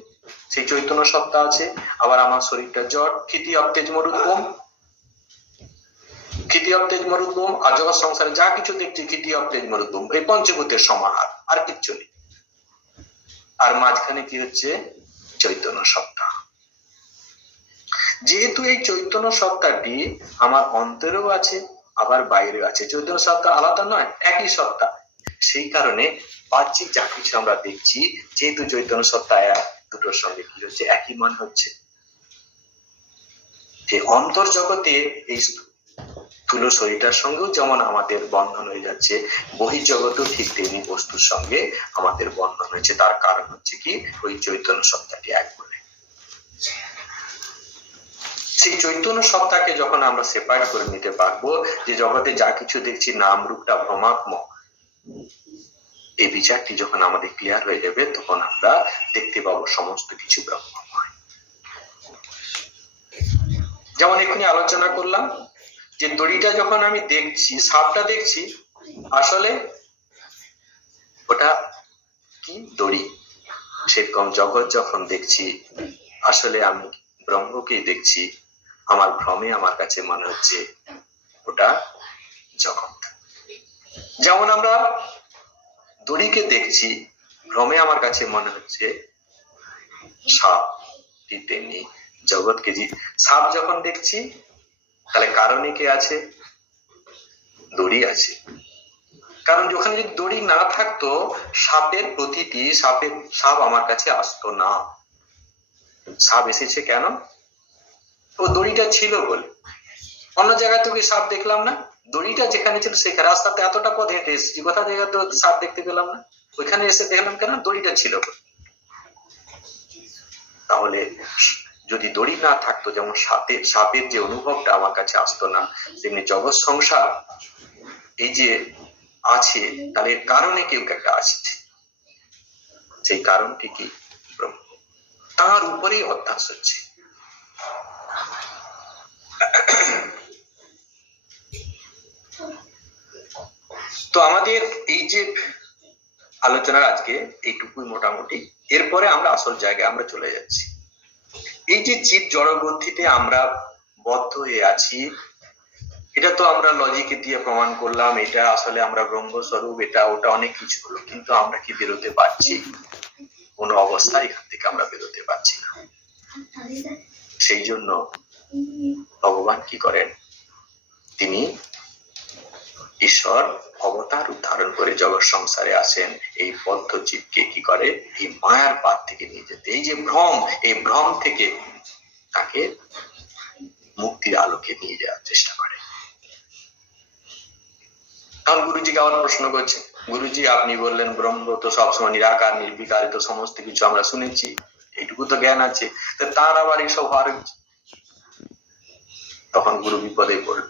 সেই চৈতন্য সত্তা আছে। আবার আমার শরীরটা জড়, ক্ষিতি অবতেজ মরুদ্গম, ক্ষিতি অবতেজ মরুদ্গম। আর জগৎ সংসারে যা কিছু দেখছি ক্ষিতি অবতেজ মরুদ্গম, এই পঞ্চভূতের সমাহার, আর কিচ্ছু নেই। আর মাঝখানে কি হচ্ছে, চৈতন্য সত্তা। যেহেতু এই চৈতন্য সত্তাটি আমার অন্তরেও আছে, আবার বাইরেও আছে, চৈতন্য সত্তা আলাদা নয়, একই সত্তা। সেই কারণে বাহ্যিক যা কিছু আমরা দেখছি, যেহেতু চৈতন্য সত্তা এক, দুটোর সঙ্গে কি হচ্ছে, একই মন হচ্ছে। যে অন্তর জগতে এই স্থূল শরীরটার সঙ্গেও যেমন আমাদের বন্ধন হয়ে যাচ্ছে, বহির্জগতেও ঠিক তেমনি বস্তুর সঙ্গে আমাদের বন্ধন হয়েছে। তার কারণ হচ্ছে কি, ওই চৈতন্য সত্তাটি এক বলে। সেই চৈতন্য সত্তাকে যখন আমরা সেপারেট করে নিতে পারবো, যে জগতে যা কিছু দেখছি নাম রূপটা ভ্রমাত্মক, এই বিচারটি যখন আমাদের ক্লিয়ার হয়ে যাবে, তখন আমরা দেখতে পাবো সমস্ত কিছু ব্রহ্মময়। যেমন এখানে আলোচনা করলাম যে দড়িটা যখন আমি দেখছি, সাপটা দেখছি, আসলে ওটা কি দড়ি। সেরকম জগৎ যখন দেখছি, আসলে আমি ব্রহ্মকেই দেখছি। আমার ভ্রমে আমার কাছে মনে হচ্ছে ওটা জগৎ। যেমন আমরা দড়িকে দেখছি, ভ্রমে আমার কাছে মনে হচ্ছে সাপ, তেমনি জগৎকে সাপ যখন দেখছি, তাহলে কারণে কে আছে, দড়ি আছে। কারণ ওখানে যদি দড়ি না থাকতো, সাপের প্রতিটি সাপ আমার কাছে আসতো না। সাপ এসেছে কেন, ও দড়িটা ছিল বলে। অন্য জায়গা থেকে সাপ দেখলাম না, দড়িটা যেখানে ছিল সেখানে। রাস্তাতে এতটা পথ হেঁটে এসেছি, কোথা জায়গা তো সাপ দেখতে পেলাম না, ওইখানে এসে দেখলাম কেন, দড়িটা ছিল বলে। তাহলে যদি দড়ি না থাকতো, যেমন সাপের যে অনুভবটা আমার কাছে আসতো না, তেমনি জগৎ সংসার, এই যে আছে, তাহলে এর কারণে কেউ একটা আছে, সেই কারণটি কি? ব্রহ্ম। তার উপরেই অধ্যাস হচ্ছে। তো আমাদের এই যে আলোচনার আজকে এইটুকুই মোটামুটি, এরপরে আমরা আসল জায়গায় আমরা চলে যাচ্ছি। এই যে জীব জড়বুদ্ধিতে আমরা বদ্ধ হয়ে আছি, এটা তো আমরা লজিকে দিয়ে প্রমাণ করলাম, এটা আসলে আমরা ব্রহ্মস্বরূপ, এটা ওটা অনেক কিছু হলো, কিন্তু আমরা কি বেরোতে পারছি? কোন অবস্থায় এখান থেকে আমরা বেরোতে পারছি না। সেই জন্য ভগবান কি করেন? তিনি ঈশ্বর অবতার উদ্ধারণ করে জগৎ সংসারে আসেন এই বদ্ধ জীবকে কি করে? এই মায়ার পাত থেকে নিয়ে যেতে, এই যে ভ্রম, এই ভ্রম থেকে তাকে মুক্তির আলোকে নিয়ে যাওয়ার চেষ্টা করে। তখন গুরুজিকে আবার প্রশ্ন করছে, গুরুজি আপনি বললেন ব্রহ্ম তো সবসময় নিরাকার নির্বিকার, তো সমস্ত কিছু আমরা শুনেছি, এইটুকু তো জ্ঞান আছে, তার আবার এইসব হওয়ার। তখন গুরু বিপদে পড়ল,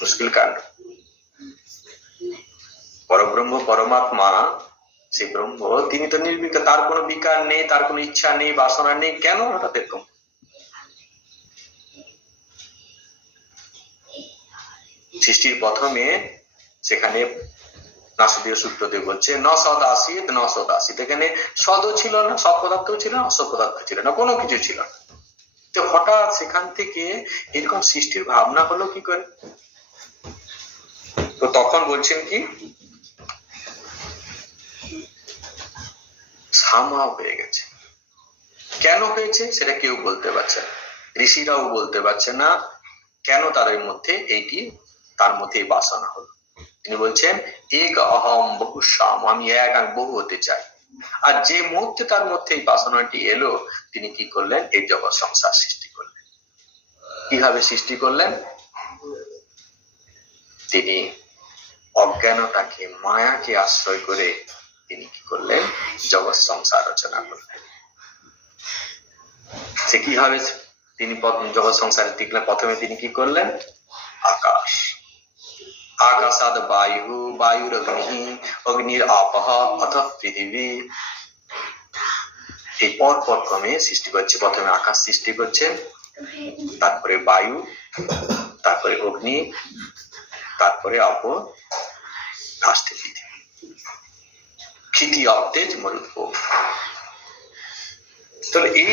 মুশকিল কাণ্ড। পরব্রহ্ম পরমাত্মা, সেই ব্রহ্ম তিনি তো নির্বিকার, তার কোনো বিকার নেই, তার কোনো ইচ্ছা নেই, বাসনা নেই, কেন হঠাৎ এরকম? সৃষ্টির প্রথমে সেখানে নাসদীয় সূত্রদেব বলছে ন সদ আসিত ন সদ আসিত, এখানে সদও ছিল না, সৎ পদার্থ ছিল না, অসৎ পদার্থ ছিল না, কোনো কিছু ছিল না। তো হঠাৎ সেখান থেকে এরকম সৃষ্টির ভাবনা হলো কি করে? তো তখন বলছেন কি সামা হয়ে গেছে। কেন হয়েছে সেটা কেউ বলতে পারছে না, ঋষিরাও বলতে পারছে না কেন তাদের মধ্যে এইটি, তার মধ্যে এই বাসনা হলো। তিনি বলছেন এক অহম বহুশ্যাম, আমি এক, আমি বহু হতে চাই। আর যে মুহূর্তে তার মধ্যে এই বাসনাটি এলো, তিনি কি করলেন? এই জগৎ সংসার সৃষ্টি করলেন। কিভাবে সৃষ্টি করলেন? তিনি অজ্ঞানতাকে, মায়াকে আশ্রয় করে তিনি কি করলেন? জগৎ সংসার রচনা করলেন। সে কিভাবে তিনি জগৎ সংসারে টিকলেন? প্রথমে তিনি কি করলেন? আকাশ, আকাশাদ বায়ু, বায়ুর অগ্নি, অগ্নির আপহ, অথ পৃথিবী। এই পর পর ক্রমে সৃষ্টি করছে। প্রথমে আকাশ সৃষ্টি করছেন, তারপরে বায়ু, তারপরে অগ্নি, তারপরে আপ, লাস্টে পৃথিবী। ক্ষিতি অবতেজ মরুদ্ভ। তাহলে এই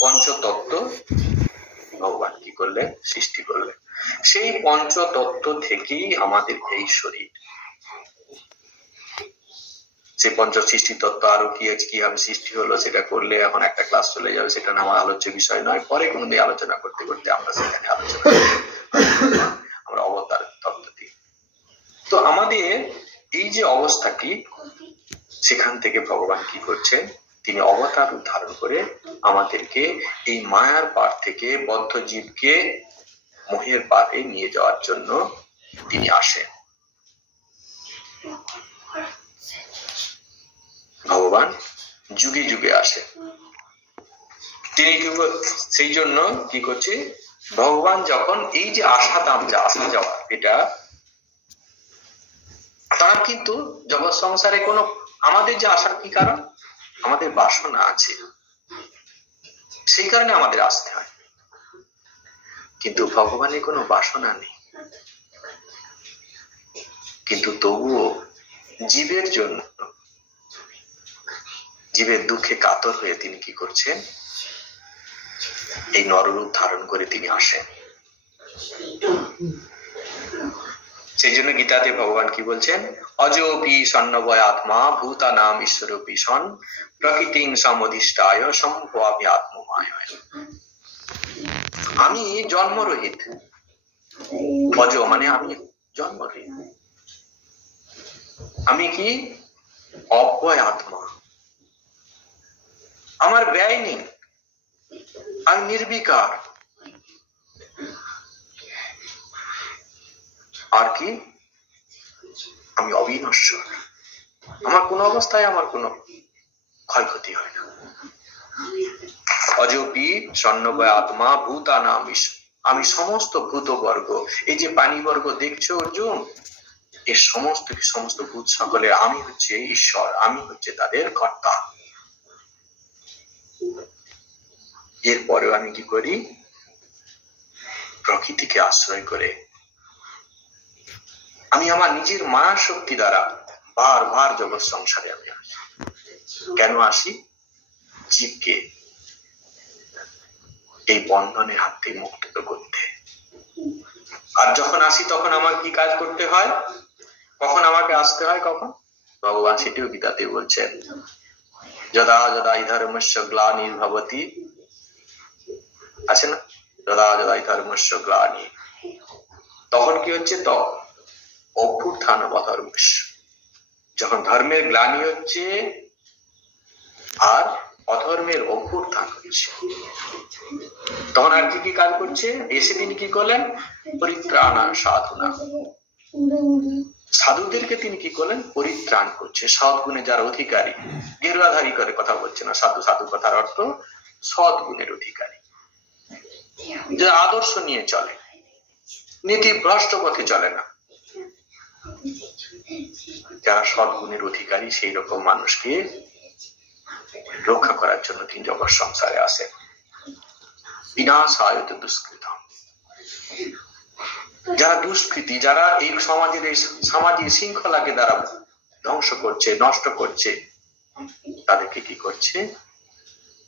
পঞ্চতত্ত্ব ভগবান কি করলেন? সৃষ্টি করলেন। সেই পঞ্চতত্ত্ব থেকেই আমাদের এই শরীর। সেই পঞ্চ সৃষ্টি তত্ত্ব আরো কি আছে, কিভাবে সৃষ্টি হলো, সেটা করলে এখন একটা ক্লাস চলে যাবে, সেটা না আমার আলোচ্য বিষয় নয়। পরে কোনোদিন আলোচনা করতে করতে আমরা সেখানে আলোচনা আমরা অবতার তত্ত্ব দিই। তো আমাদের এই যে অবস্থাটি, সেখান থেকে ভগবান কি করছেন? তিনি অবতার ধারণ করে আমাদেরকে এই মায়ার পার থেকে বদ্ধ জীবকে মোহের পারে নিয়ে যাওয়ার জন্য তিনি আসেন। ভগবান যুগে যুগে আসে। তিনি সেই জন্য কি করছে? ভগবান যখন এই যে আসা যাওয়া, এটা তার কিন্তু জগৎ সংসারে কোনো, আমাদের যে আসার কি কারণ? আমাদের বাসনা আছে, সেই কারণে আমাদের আসতে হয়। কিন্তু ভগবানের কোনো বাসনা নেই, কিন্তু তবুও জীবের জন্য, জীবের দুঃখে কাতর হয়ে তিনি কি করছেন? এই নররূপ ধারণ করে তিনি আসেন। সেই জন্য গীতাতে ভগবান কি বলছেন? অজোপি সন্নবয় আত্মা ভূতানাম ঈশ্বরপি সন প্রকৃতিং সমধিষ্ঠায় সম্ভবামি আত্মমায়। আমি জন্মরহিত, অজ মানে আমি জন্মরহিত, আমি কি? অব্যয় আত্মা, আমার ব্যয় নেই, আমি নির্বিকার। আর কি? আমি অবিনশ্বর, আমার কোন অবস্থায় আমার কোনো ক্ষয়ক্ষতি হয় না। অজপি স্বর্ণবয় আত্মা ভূতানাম, আমি সমস্ত ভূত বর্গ, এই যে প্রাণী বর্গ দেখছো অর্জুন, এর সমস্ত ভূত সকলে আমি হচ্ছে ঈশ্বর, আমি হচ্ছে তাদের কর্তা। এরপরেও আমি কি করি, প্রকৃতিকে আশ্রয় করে আমি আমার নিজের মায়া শক্তি দ্বারা বারবার জগৎ সংসারে আমি আসি। কেন আসি? জীবকে এই বন্ধনের হাত থেকে মুক্ত করতে। আর যখন আসি তখন আমার কি কাজ করতে হয়, কখন আমাকে আসতে হয়, কখন? ভগবান সেটিও গীতাতে বলছেন, যদা যদা ধর্মস্য গ্লানির্ভবতি, আছে না, যদা যদা ধর্মস্য গ্লানি, তখন কি হচ্ছে, তো অভ্যুত্থান অধর্মস্য, যখন ধর্মের গ্লানি হচ্ছে আর অধর্মের অভ্যুত্থান হচ্ছে, তখন আর কি কি কাজ করছে? এসে তিনি কি করলেন, পরিত্রাণা সাধনা, সাধুদেরকে তিনি কি করলেন, পরিত্রাণ করছে। সৎগুণে যারা অধিকারী, গেরুয়াধারী করে কথা বলছে না, সাধু সাধু কথার অর্থ সৎগুণের অধিকারী, যারা আদর্শ নিয়ে চলে, নীতি ভ্রষ্ট পথে চলে না, যারা সৎগুণের অধিকারী, সেই রকম মানুষকে রক্ষা করার জন্য তিনি জগৎ সংসারে আসেন। বিনাশায় দুষ্কৃতম, যারা দুষ্কৃতি, যারা এই সমাজের সামাজিক শৃঙ্খলাকে দ্বারা ধ্বংস করছে, নষ্ট করছে, তাদেরকে কি করছে,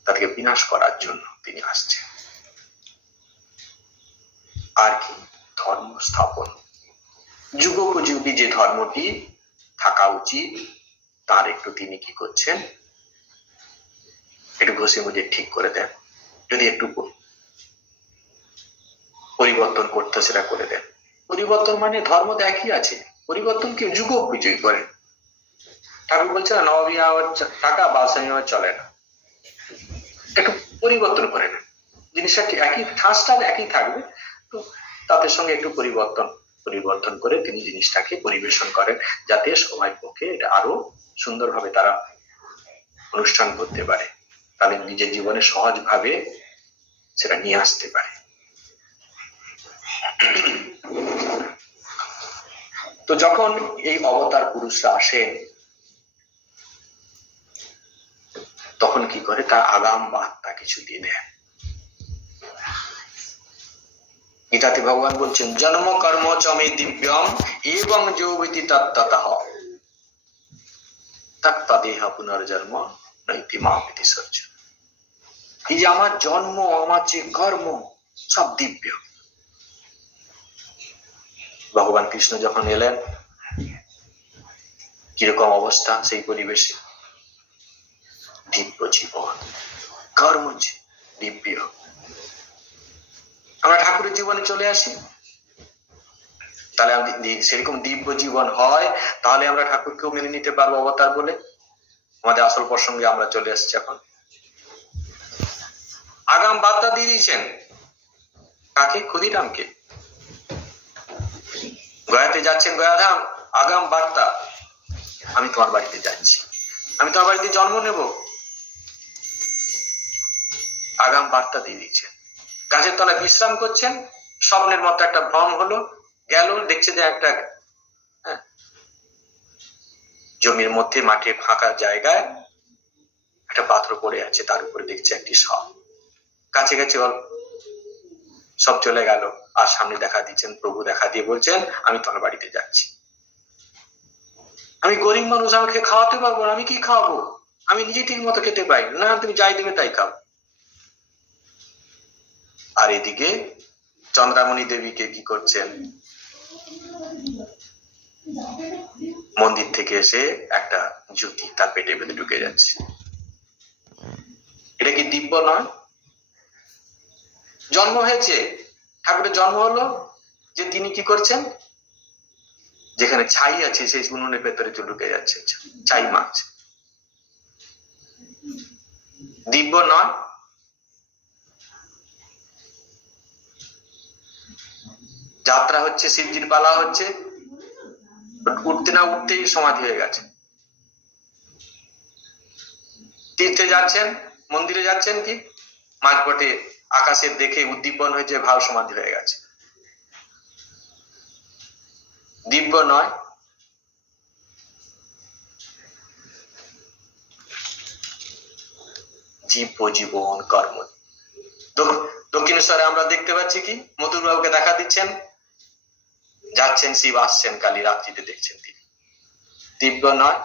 তাদেরকে বিনাশ করার জন্য তিনি আসছেন। আর কি? ধর্ম স্থাপন, যুগোপযোগী যে ধর্মটি থাকা উচিত তার একটু তিনি কি করছেন, একটু ঘষে মুজে ঠিক করে দেন, যদি একটু পরিবর্তন করতে সেটা করে দেন। পরিবর্তন মানে ধর্ম তো একই আছে, পরিবর্তন কি যুগোপযোগী করেন। ঠাকুর বলছে না, নববিয়া টাকা বাসানি চলে না, একটু পরিবর্তন করে নেন, জিনিসটা একই, ঠাঁসটা একই থাকবে, তো তাদের সঙ্গে একটু পরিবর্তন করে তিনি জিনিসটাকে পরিবেশন করেন, যাতে সবাই পক্ষে এটা আরো সুন্দরভাবে তারা অনুষ্ঠান করতে পারে, তাদের নিজের জীবনে সহজভাবে সেটা নিয়ে আসতে পারে। তো যখন এই অবতার পুরুষরা আসেন, তখন কি করে, তার আগাম বার্তা কিছু দিয়ে দেন। গীতাতে ভগবান বলছেন, জন্ম কর্ম চমে দিব্যম এবং যৌবতী তত্ত্বতঃ তত্ত্বদেহ পুনর্জন্ম নৈতি মাপিতি সহ্য। এই যে আমার জন্ম, আমার যে কর্ম, সব দিব্য। ভগবান কৃষ্ণ যখন এলেন, কিরকম অবস্থা সেই পরিবেশে, দিব্য জীবন, কর্ম দিব্য। আমরা ঠাকুরের জীবনে চলে আসি, তাহলে সেরকম দিব্য জীবন হয়, তাহলে আমরা ঠাকুরকেও মেনে নিতে পারবো অবতার বলে। আমাদের আসল প্রসঙ্গে আমরা চলে আসছি এখন। আগাম বার্তা দিয়ে দিয়েছেন কাকে? ক্ষুদিরামকে। গয়াতে যাচ্ছেন, গয়াধাম, আগাম বার্তা, আমি তোমার বাড়িতে যাচ্ছি, আমি তোমার বাড়িতে জন্ম নেব, আগাম বার্তা দিয়ে দিয়েছেন। গাছের তলায় বিশ্রাম করছেন, স্বপ্নের মতো একটা ভ্রম হলো, গেল, দেখছে যে একটা জমির মধ্যে, মাঠে ফাঁকা জায়গায় একটা পাথর পড়ে আছে, তার উপরে দেখছে একটি সাপ। কাছে কাছে সব চলে গেল, আর সামনে দেখা দিচ্ছেন প্রভু, দেখা দিয়ে বলছেন, আমি তোমার বাড়িতে যাচ্ছি, আমি গরিব মানুষ, আমাকে খাওয়াতে পারবো না, আমি কি খাওয়াবো, আমি নিজে ঠিক মতো খেতে পাই না, তুমি যাই দেবে তাই খাও। আর এদিকে চন্দ্রামণি দেবীকে কি করছেন, মন্দির থেকে এসে একটা জ্যোতি তার পেটে পেটে ঢুকে যাচ্ছে। এটা কি দিব্য নয়? জন্ম হয়েছে, ঠাকুরের জন্ম হলো, যে তিনি কি করছেন, যেখানে ছাই আছে সেই উনুনের ভেতরে ঢুকে যাচ্ছে, ছাই মাছ। দিব্য নয়? যাত্রা হচ্ছে, শিবজির পালা হচ্ছে, উঠতে না উঠতেই সমাধি হয়ে গেছে। তীর্থে যাচ্ছেন, মন্দিরে যাচ্ছেন, কি মাঝপথে আকাশের দেখে উদ্দীপন হয়েছে, ভাব সমাধি হয়ে গেছে। দিব্য নয়? জীব জীবন কর্ম। দক্ষিণেশ্বরে আমরা দেখতে পাচ্ছি কি মধুর বাবুকে দেখা দিচ্ছেন, যাচ্ছেন শিব, আসছেন কালী, রাত্রিতে দেখছেন তিনি। দিব্য নয়?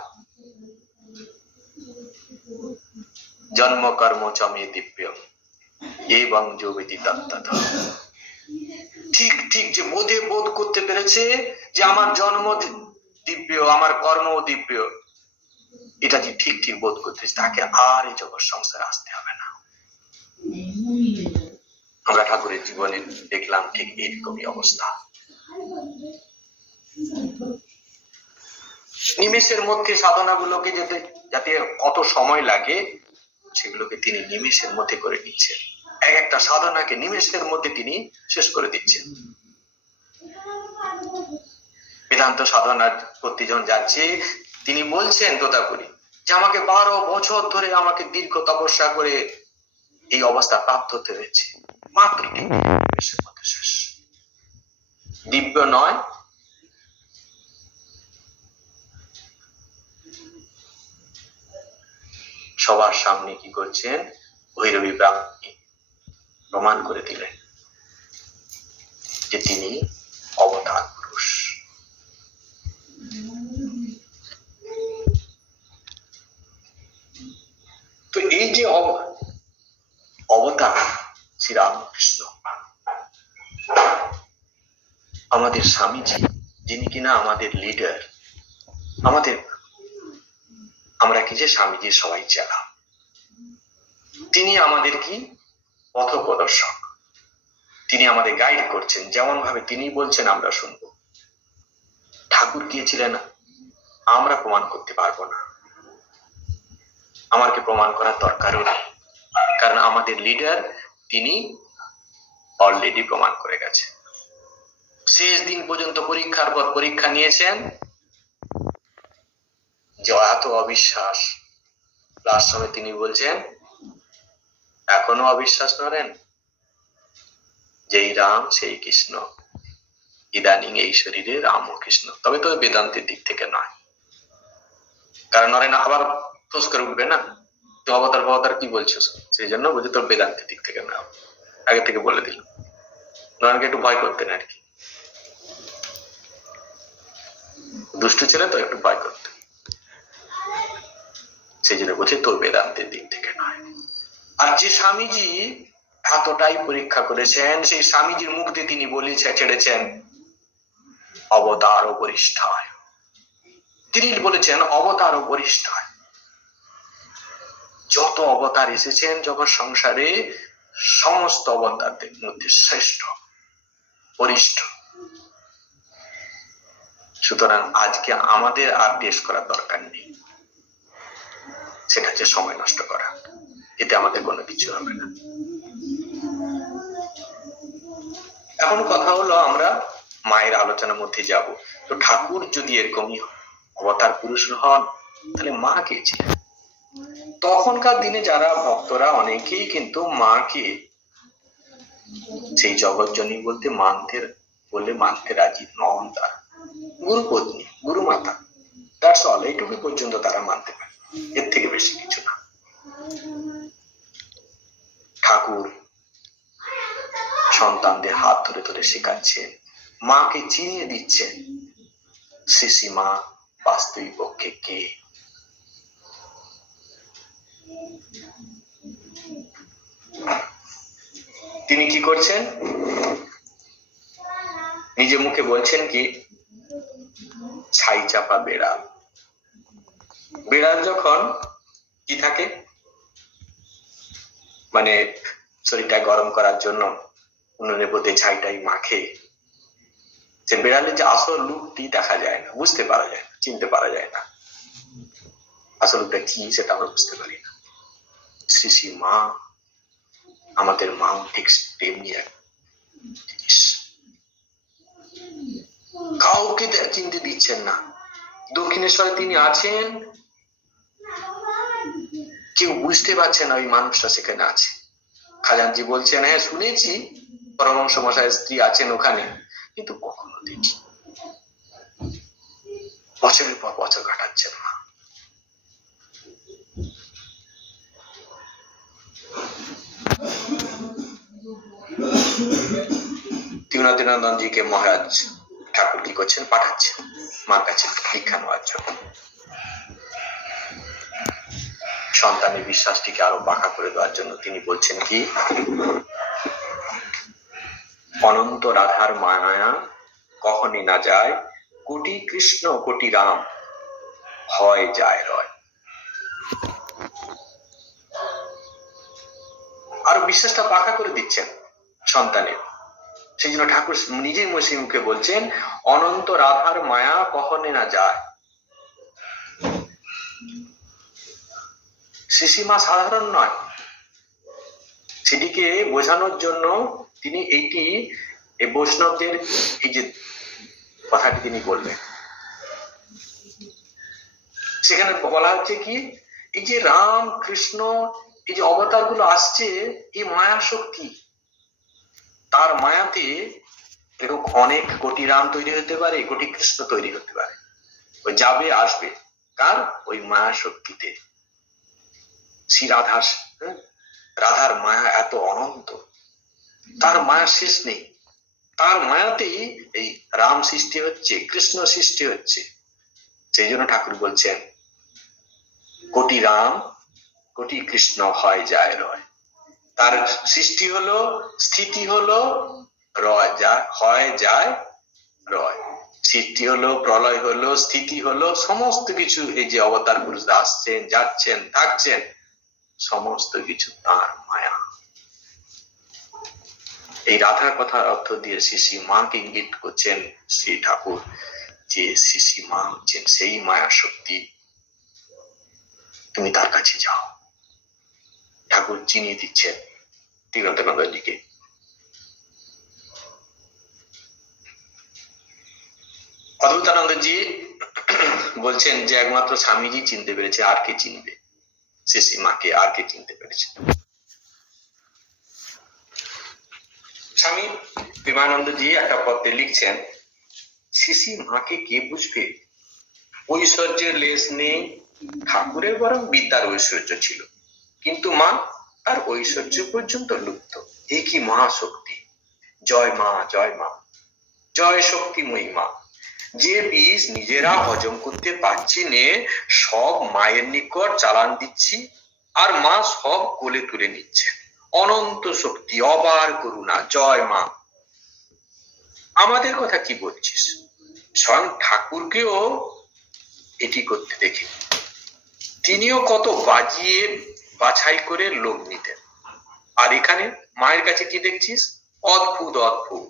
জন্ম কর্ম চমে দিব্য এবং যোগিতি তত্ত্বত। ঠিক ঠিক যে বোধ করতে পেরেছে যে আমার জন্ম দিব্য, আমার কর্ম দিব্য, এটা যে ঠিক ঠিক বোধ করতেছে, তাকে আর এই জগৎ সংসারে আসতে হবে না। আমরা ঠাকুরের জীবনে দেখলাম ঠিক এইরকমই অবস্থা। নিমেষের মধ্যে সাধনাগুলোকে যাতে কত সময় লাগে সেগুলোকে তিনি নিমেষের মধ্যে করে নিচ্ছেন। এক একটা সাধনাকে নিমেষের মধ্যে তিনি শেষ করে দিচ্ছেন। বেদান্ত সাধনা করতে যখন যাচ্ছে তিনি বলছেন তোতাপুরি যে আমাকে 12 বছর ধরে আমাকে দীর্ঘ তপস্যা করে এই অবস্থা প্রাপ্ত হতে হয়েছে, মাত্র নিমেষের মধ্যে শেষ। দিব্য নয়? সবার সামনে কি করছেন? ভৈরবী ব্রাহ্মণী প্রমাণ করে দিলেন যে তিনি অবতার পুরুষ। তো এই যে অবতার শ্রীরামকৃষ্ণ, আমাদের স্বামীজি, যিনি কিনা আমাদের লিডার, আমরা কি যে স্বামীজির সবাই চেনা, তিনি আমাদের কি পথ প্রদর্শক, তিনি আমাদের গাইড করছেন। যেমন ভাবে তিনি বলছেন আমরা শুনব। ঠাকুর গিয়েছিলেন, আমরা প্রমাণ করতে পারবো না, আমাকে প্রমাণ করার দরকারও নেই, কারণ আমাদের লিডার তিনি অলরেডি প্রমাণ করে গেছে। শেষ দিন পর্যন্ত পরীক্ষার পর পরীক্ষা নিয়েছেন, যে এত অবিশ্বাস, লাস্ট সময় তিনি বলছেন এখনো অবিশ্বাস নরেন, যেই রাম সেই কৃষ্ণ, ইদানিং এই শরীরে রাম ও কৃষ্ণ, তবে তো বেদান্তের দিক থেকে নয়। কারণ নরেন আবার ফোঁস করে উঠবে না, তো অবতার কি বলছো, সেই জন্য বলছে তোর বেদান্তের দিক থেকে না, আগে থেকে বলে দিল। নরেনকে একটু ভয় করতেন আর কি, দুষ্ট ছেলে তো একটু ভয় করতেন, সেই জন্য বলছে তোর বেদান্তের দিক থেকে নয়। আর যে স্বামীজি এতটাই পরীক্ষা করেছেন, সেই স্বামীজির মুখ দিয়ে তিনি ছেড়েছেন অবতার ও বরিষ্ঠায়। তিনি বলেছেন অবতার ও বরিষ্ঠায়। যত অবতার এসেছেন জগৎ সংসারে, সমস্ত অবতারদের মধ্যে শ্রেষ্ঠ, বরিষ্ঠ। সুতরাং আজকে আমাদের আর টেস্ট করার দরকার নেই, সেটা হচ্ছে সময় নষ্ট করা, এতে আমাদের কোনো কিছু হবে না। এখন কথা হলো আমরা মায়ের আলোচনার মধ্যে যাব। তো ঠাকুর যদি এরকমই অবতার পুরুষ হন, তাহলে মা কে ছিলেন? তখনকার দিনে যারা ভক্তরা অনেকেই কিন্তু মাকে সেই জগৎজনী বলতে মানতে রাজি নন। তারা গুরুপত্নী, গুরুমাতা, দ্যাটস অল, এইটুকু পর্যন্ত তারা মানতে পারে, এর থেকে বেশি কিছু না। ঠাকুর সন্তানদের হাত ধরে ধরে শেখাচ্ছেন, মাকে চিনিয়ে দিচ্ছেন শ্রী মা বাস্তবিক পক্ষে কে। তিনি কি করছেন? নিজে মুখে বলছেন কি, ছাই চাপা বেড়াল। বেড়াল যখন কি থাকে, মানে শরীরটা গরম করার জন্য উনুনের মধ্যে ছাইটাই মাখে, যে বেড়ালের যে আসল রূপটি দেখা যায় না, বুঝতে পারা যায় না, চিনতে পারা যায় না, আসল রূপটা কি সেটা আমরা বুঝতে পারি না। শ্রী মা, আমাদের মা ঠিক তেমনি এক জিনিস, কাউকে চিনতে দিচ্ছেন না। দক্ষিণেশ্বরে তিনি আছেন, কেউ বুঝতে পারছে না ওই মানুষটা সেখানে আছে। খাজানজি বলছেন হ্যাঁ শুনেছি পরমহংস মশাইয়ের স্ত্রী আছেন ওখানে, কিন্তু কখনো দেখি। বছরের পর বছর কাটাচ্ছেন মা। ত্রিগুণাতীতানন্দজিকে মহারাজ ঠাকুর কি করছেন, পাঠাচ্ছেন মার কাছে দীক্ষা নেওয়ার জন্য। সন্তানের বিশ্বাসটিকে আরো পাকা করে দেওয়ার জন্য তিনি বলছেন কি, অনন্ত রাধার মায়া কখনই না যায়, কোটি কৃষ্ণ কোটি রাম হয় যায় রয়। আরো বিশ্বাসটা পাকা করে দিচ্ছেন সন্তানের। সেই জন্য ঠাকুর নিজেই মুখে বলছেন, অনন্ত রাধার মায়া কখনই না যায়। শিশিমা সাধারণ নয়, সেটিকে বোঝানোর জন্য তিনি এইটি বৈষ্ণবদের এই যে কথাটি তিনি বললেন, সেখানে বলা হচ্ছে কি, এই যে রাম কৃষ্ণ এই যে অবতার গুলো আসছে, এই মায়া শক্তি, তার মায়াতে এরকম অনেক কোটি রাম তৈরি হতে পারে, কোটি কৃষ্ণ তৈরি হতে পারে, ওই যাবে আসবে কার, ওই মায়া শক্তিতে। শ্রী রাধার মায়া এত অনন্ত, তার মায়া শেষ নেই, তার মায়াতেই এই রাম সৃষ্টি হচ্ছে, কৃষ্ণ সৃষ্টি হচ্ছে। সেই জন্য ঠাকুর বলছেন, কোটি রাম কোটি কৃষ্ণ হয় যায় রয়। তার সৃষ্টি হলো, স্থিতি হলো, রয় যায়, হয় যায় রয়। সৃষ্টি হলো, প্রলয় হলো, স্থিতি হলো, সমস্ত কিছু এই যে অবতার পুরুষরা আসছেন, যাচ্ছেন, থাকছেন, সমস্ত কিছু তার মায়া। এই রাধার কথার অর্থ দিয়ে শ্রী মাকে ইঙ্গিত করছেন শ্রী ঠাকুর, যে শ্রী মা হচ্ছেন সেই মায়া শক্তি, তুমি তার কাছে যাও। ঠাকুর চিনিয়ে দিচ্ছেন ত্রিগুণাতীতানন্দজিকে। অদ্বৈতানন্দজি বলছেন যে একমাত্র স্বামীজি চিনতে পেরেছে, আর কে চিনবে, শ্রী মাকে আর কে চিনতে পেরেছে। স্বামী প্রেমানন্দজি একটা পত্রে লিখছেন, শ্রী মাকে কে বুঝবে, ঐশ্বর্যের লেশ নেই, ঠাকুরের বরং বিদ্যার ঐশ্বর্য ছিল, কিন্তু মা তার ঐশ্বর্য পর্যন্ত লুপ্ত। এ কি মহাশক্তি, জয় মা, জয় মা, জয় শক্তিময়ী মা। যে বীজ নিজেরা হজম করতে পারছি নে, সব মায়ের নিকট চালান দিচ্ছি, আর মা সব কোলে তুলে নিচ্ছে। অনন্ত শক্তি, অপার করুণা, জয় মা। আমাদের কথা কি বলছিস, স্বয়ং ঠাকুরকেও এটি করতে দেখি, তিনিও কত বাজিয়ে বাছাই করে লোক নিতেন, আর এখানে মায়ের কাছে কি দেখছিস, অদ্ভুত অদ্ভুত,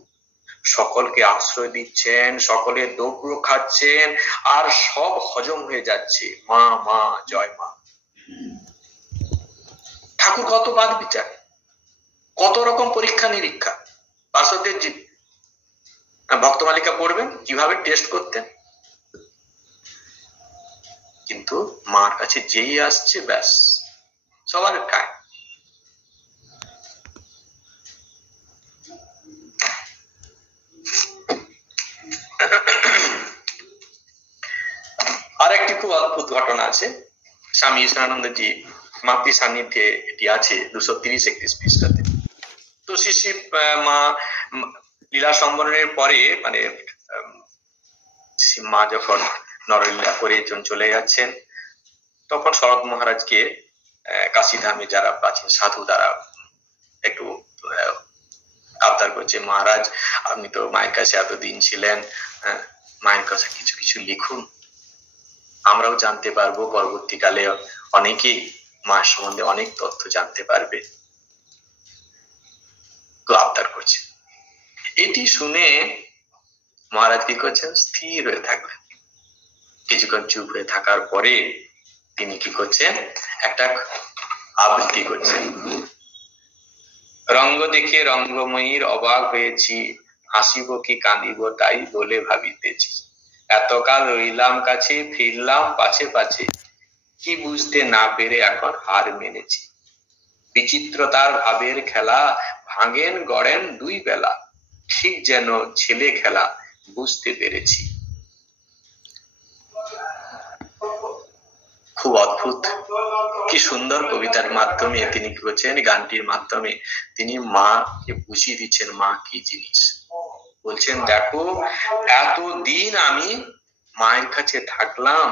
সকলকে আশ্রয় দিচ্ছেন, সকলের দ্রব্য খাচ্ছেন, আর সব হজম হয়ে যাচ্ছে। মা মা, জয় মা। ঠাকুর কত বাদ বিচার, কত রকম পরীক্ষা নিরীক্ষা, পার্শ্বদের ভক্তমালিকা পড়বেন কিভাবে টেস্ট করতেন, কিন্তু মার কাছে যেই আসছে ব্যাস সবার কাজ। আর একটি খুব অদ্ভুত ঘটনা আছে, স্বামী ঈশানানন্দজি মাতৃ সান্নিধ্যে এটি আছে 230-31 পৃষ্ঠাতে। তো শ্রী মা লীলা সম্বরণের পরে, মানে মা যখন নরলীলা করে চলে যাচ্ছেন, তখন শরৎ মহারাজকে কাশীধামে যারা প্রাচীন সাধু দ্বারা একটু আবদার করছে, মহারাজ আপনি তো মায়ের কাছে এতদিন ছিলেন, মায়ের কাছে কিছু কিছু লিখুন, আমরাও জানতে পারবো, পরবর্তীকালে অনেকেই মায়ের সম্বন্ধে অনেক তথ্য জানতে পারবে। তো আবদার করছে। এটি শুনে মহারাজ কি করছেন, স্থির হয়ে থাকলেন। কিছুক্ষণ চুপ হয়ে থাকার পরে তিনি কি করছেন, একটা আবৃত্তি করছেন। রঙ্গ দেখে রঙ্গময়ীর অবাক হয়েছি, হাসিব কি কাঁদিব তাই বলে ভাবিতেছি, এতকাল রইলাম কাছে, ফিরলাম পাছে পাছে, কি বুঝতে না পেরে এখন হার মেনেছি। বিচিত্রতার ভাবের খেলা, ভাঙেন গড়েন দুই বেলা, ঠিক যেন ছেলে খেলা বুঝতে পেরেছি। খুব অদ্ভুত, কি সুন্দর কবিতার মাধ্যমে তিনি কি করছেন, গানটির মাধ্যমে তিনি মাকে বুঝিয়ে দিচ্ছেন মা কি জিনিস। বলছেন দেখো এতদিন আমি মায়ের কাছে থাকলাম,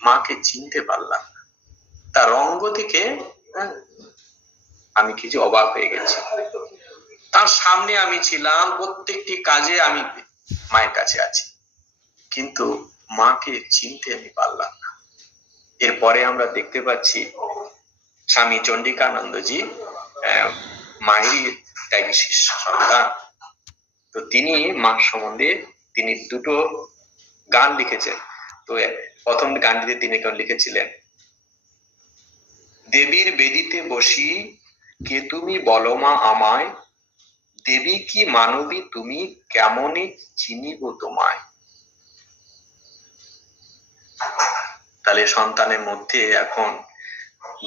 মাকে চিনতে পারলাম না, তার অঙ্গ থেকে আমি কিছু অবাক হয়ে গেছি। তার সামনে আমি ছিলাম, প্রত্যেকটি কাজে আমি মায়ের কাছে আছি, কিন্তু মাকে চিনতে আমি পারলাম না। এরপরে আমরা দেখতে পাচ্ছি স্বামী চন্ডিকানন্দজি মায়েরই ত্যাগী শিষ্য সন্তান, তো তিনি মা সম্বন্ধে তিনি দুটো গান লিখেছেন। তো প্রথম গানটিতে তিনি লিখেছিলেন, দেবীর বেদিতে বসি কে তুমি বলো মা আমায়, দেবী কি মানবী তুমি কেমনে চিনিব তোমায়। তাহলে সন্তানের মধ্যে এখন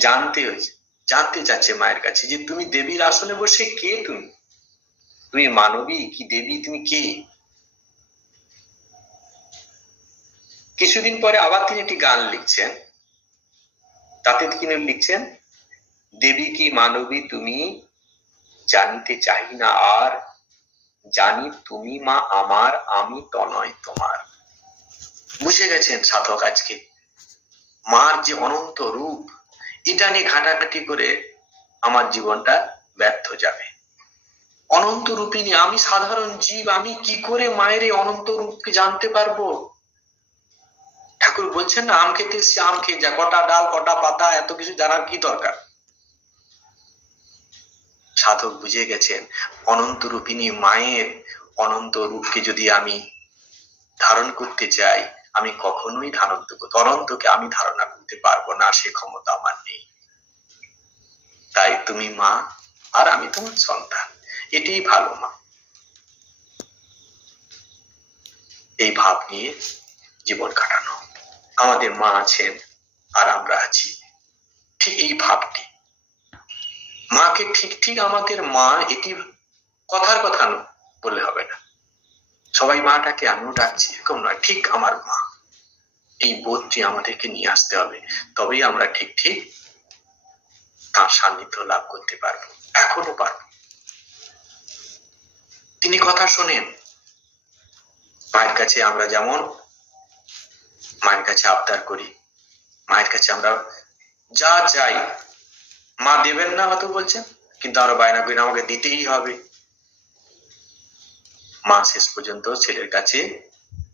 জানতে চাচ্ছে মায়ের কাছে যে তুমি দেবীর আসনে বসে কে, তুমি মানবী কি দেবী, তুমি কে। কিছুদিন পরে আবার তিনি একটি গান লিখছেন, তাতে তিনি লিখছেন, দেবী কি মানবী তুমি জানিতে চাই না আর, জানি তুমি মা আমার আমি তনয় তোমার। বুঝে গেছেন সাধক আজকে মার যে অনন্ত রূপ, এটা নিয়ে ঘাটাঘাটি করে আমার জীবনটা ব্যর্থ যাবে। অনন্ত রূপিনী আমি সাধারণ জীব, আমি কি করে মায়ের এই অনন্ত রূপকে জানতে পারবো। ঠাকুর বলছেন না, আম খেতে এসছি আম খেয়ে যা, কটা ডাল কটা পাতা, এত কিছু জানার কি দরকার। সাধক বুঝে গেছেন অনন্ত রূপিনী মায়ের অনন্ত রূপকে যদি আমি ধারণ করতে চাই, আমি কখনোই অনন্তকে আমি ধারণা করতে পারবো না, সে ক্ষমতা আমার নেই। তাই তুমি মা আর আমি তোমার সন্তান, এটাই ভালো মা। এই ভাব নিয়ে জীবন কাটানো, আমাদের মা আছেন আর আমরা আছি, ঠিক এই ভাবটি। মাকে ঠিক আমাদের মা, এটি কথার কথা বললে হবে না, সবাই মাটাকে আমিও ডাকছি এরকম নয়, ঠিক আমার মা, এই বোধটি আমাদেরকে নিয়ে আসতে হবে, তবেই আমরা ঠিক তার সান্নিধ্য লাভ করতে পারবো, এখনো পারবো। তিনি কথা শোনেন মায়ের কাছে, আমরা যেমন মায়ের কাছে আবদার করি, মায়ের কাছে আমরা যা চাই মা দেবেন না হয়তো বলছেন, কিন্তু আমরা বায়না করি আমাকে দিতেই হবে। মা শেষ পর্যন্ত ছেলের কাছে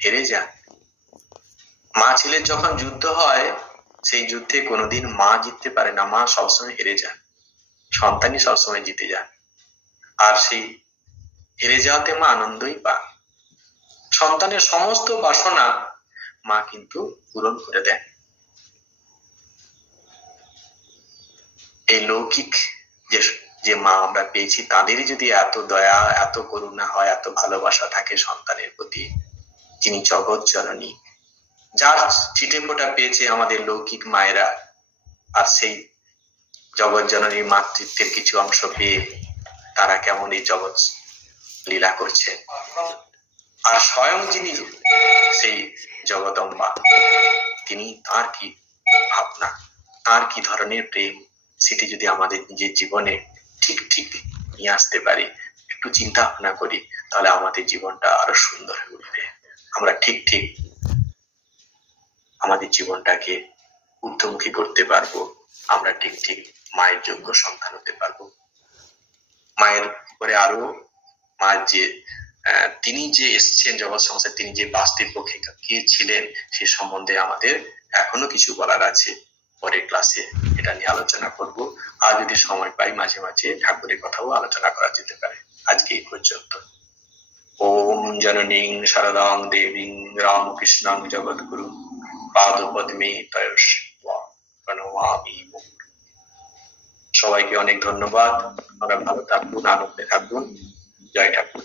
হেরে যান। মা ছেলের যখন যুদ্ধ হয়, সেই যুদ্ধে কোনোদিন মা জিততে পারে না, মা সবসময় হেরে যান, সন্তানই সবসময় জিতে যান। আর সেই হেরে যাওয়াতে মা আনন্দই পান। সন্তানের সমস্ত বাসনা মা কিন্তু পূরণ করে দেন। এই লৌকিক যে মা আমরা পেয়েছি, তাদেরই যদি এত দয়া এত করুণা হয়, এত ভালোবাসা থাকে সন্তানের প্রতি, যিনি জগৎ জননী, যার চিঠে ফোঁটা পেয়েছে আমাদের লৌকিক মায়েরা, আর সেই জগৎ জননীর মাতৃত্বের কিছু অংশ পেয়ে তারা কেমন এই জগৎ লীলা করছে। আর স্বয়ং যিনি সেই জগদম্বা, তিনি তার কি ভাবনা, তার কি ধরনের প্রেম, সেটি যদি আমাদের নিজের জীবনে ঠিক নিয়ে আসতে পারি, একটু চিন্তা ভাবনা করি, তাহলে আমাদের জীবনটা আরো সুন্দর হয়ে উঠবে। আমরা ঠিক আমাদের জীবনটাকে ঊর্ধ্বমুখী করতে পারবো, আমরা ঠিক মায়ের যোগ্য সন্তান হতে পারবো। মায়ের পরে আরো মায়ের যে তিনি যে এসছেন জগৎ সংসারে, তিনি যে বাস্তব পক্ষে কে ছিলেন, সে সম্বন্ধে আমাদের এখনো কিছু বলার আছে। পরের ক্লাসে এটা নিয়ে আলোচনা করব। আর যদি সময় পাই মাঝে মাঝে ঠাকুরের কথাও আলোচনা করা যেতে পারে। আজকে এই পর্যন্ত। ওম জননীং শারদাং দেবীং রামকৃষ্ণং জগদ্গুরু পাদপদ্মে প্রণমামি। সবাইকে অনেক ধন্যবাদ। আপনারা ভালো থাকুন, আনন্দে থাকুন। জয় ঠাকুর।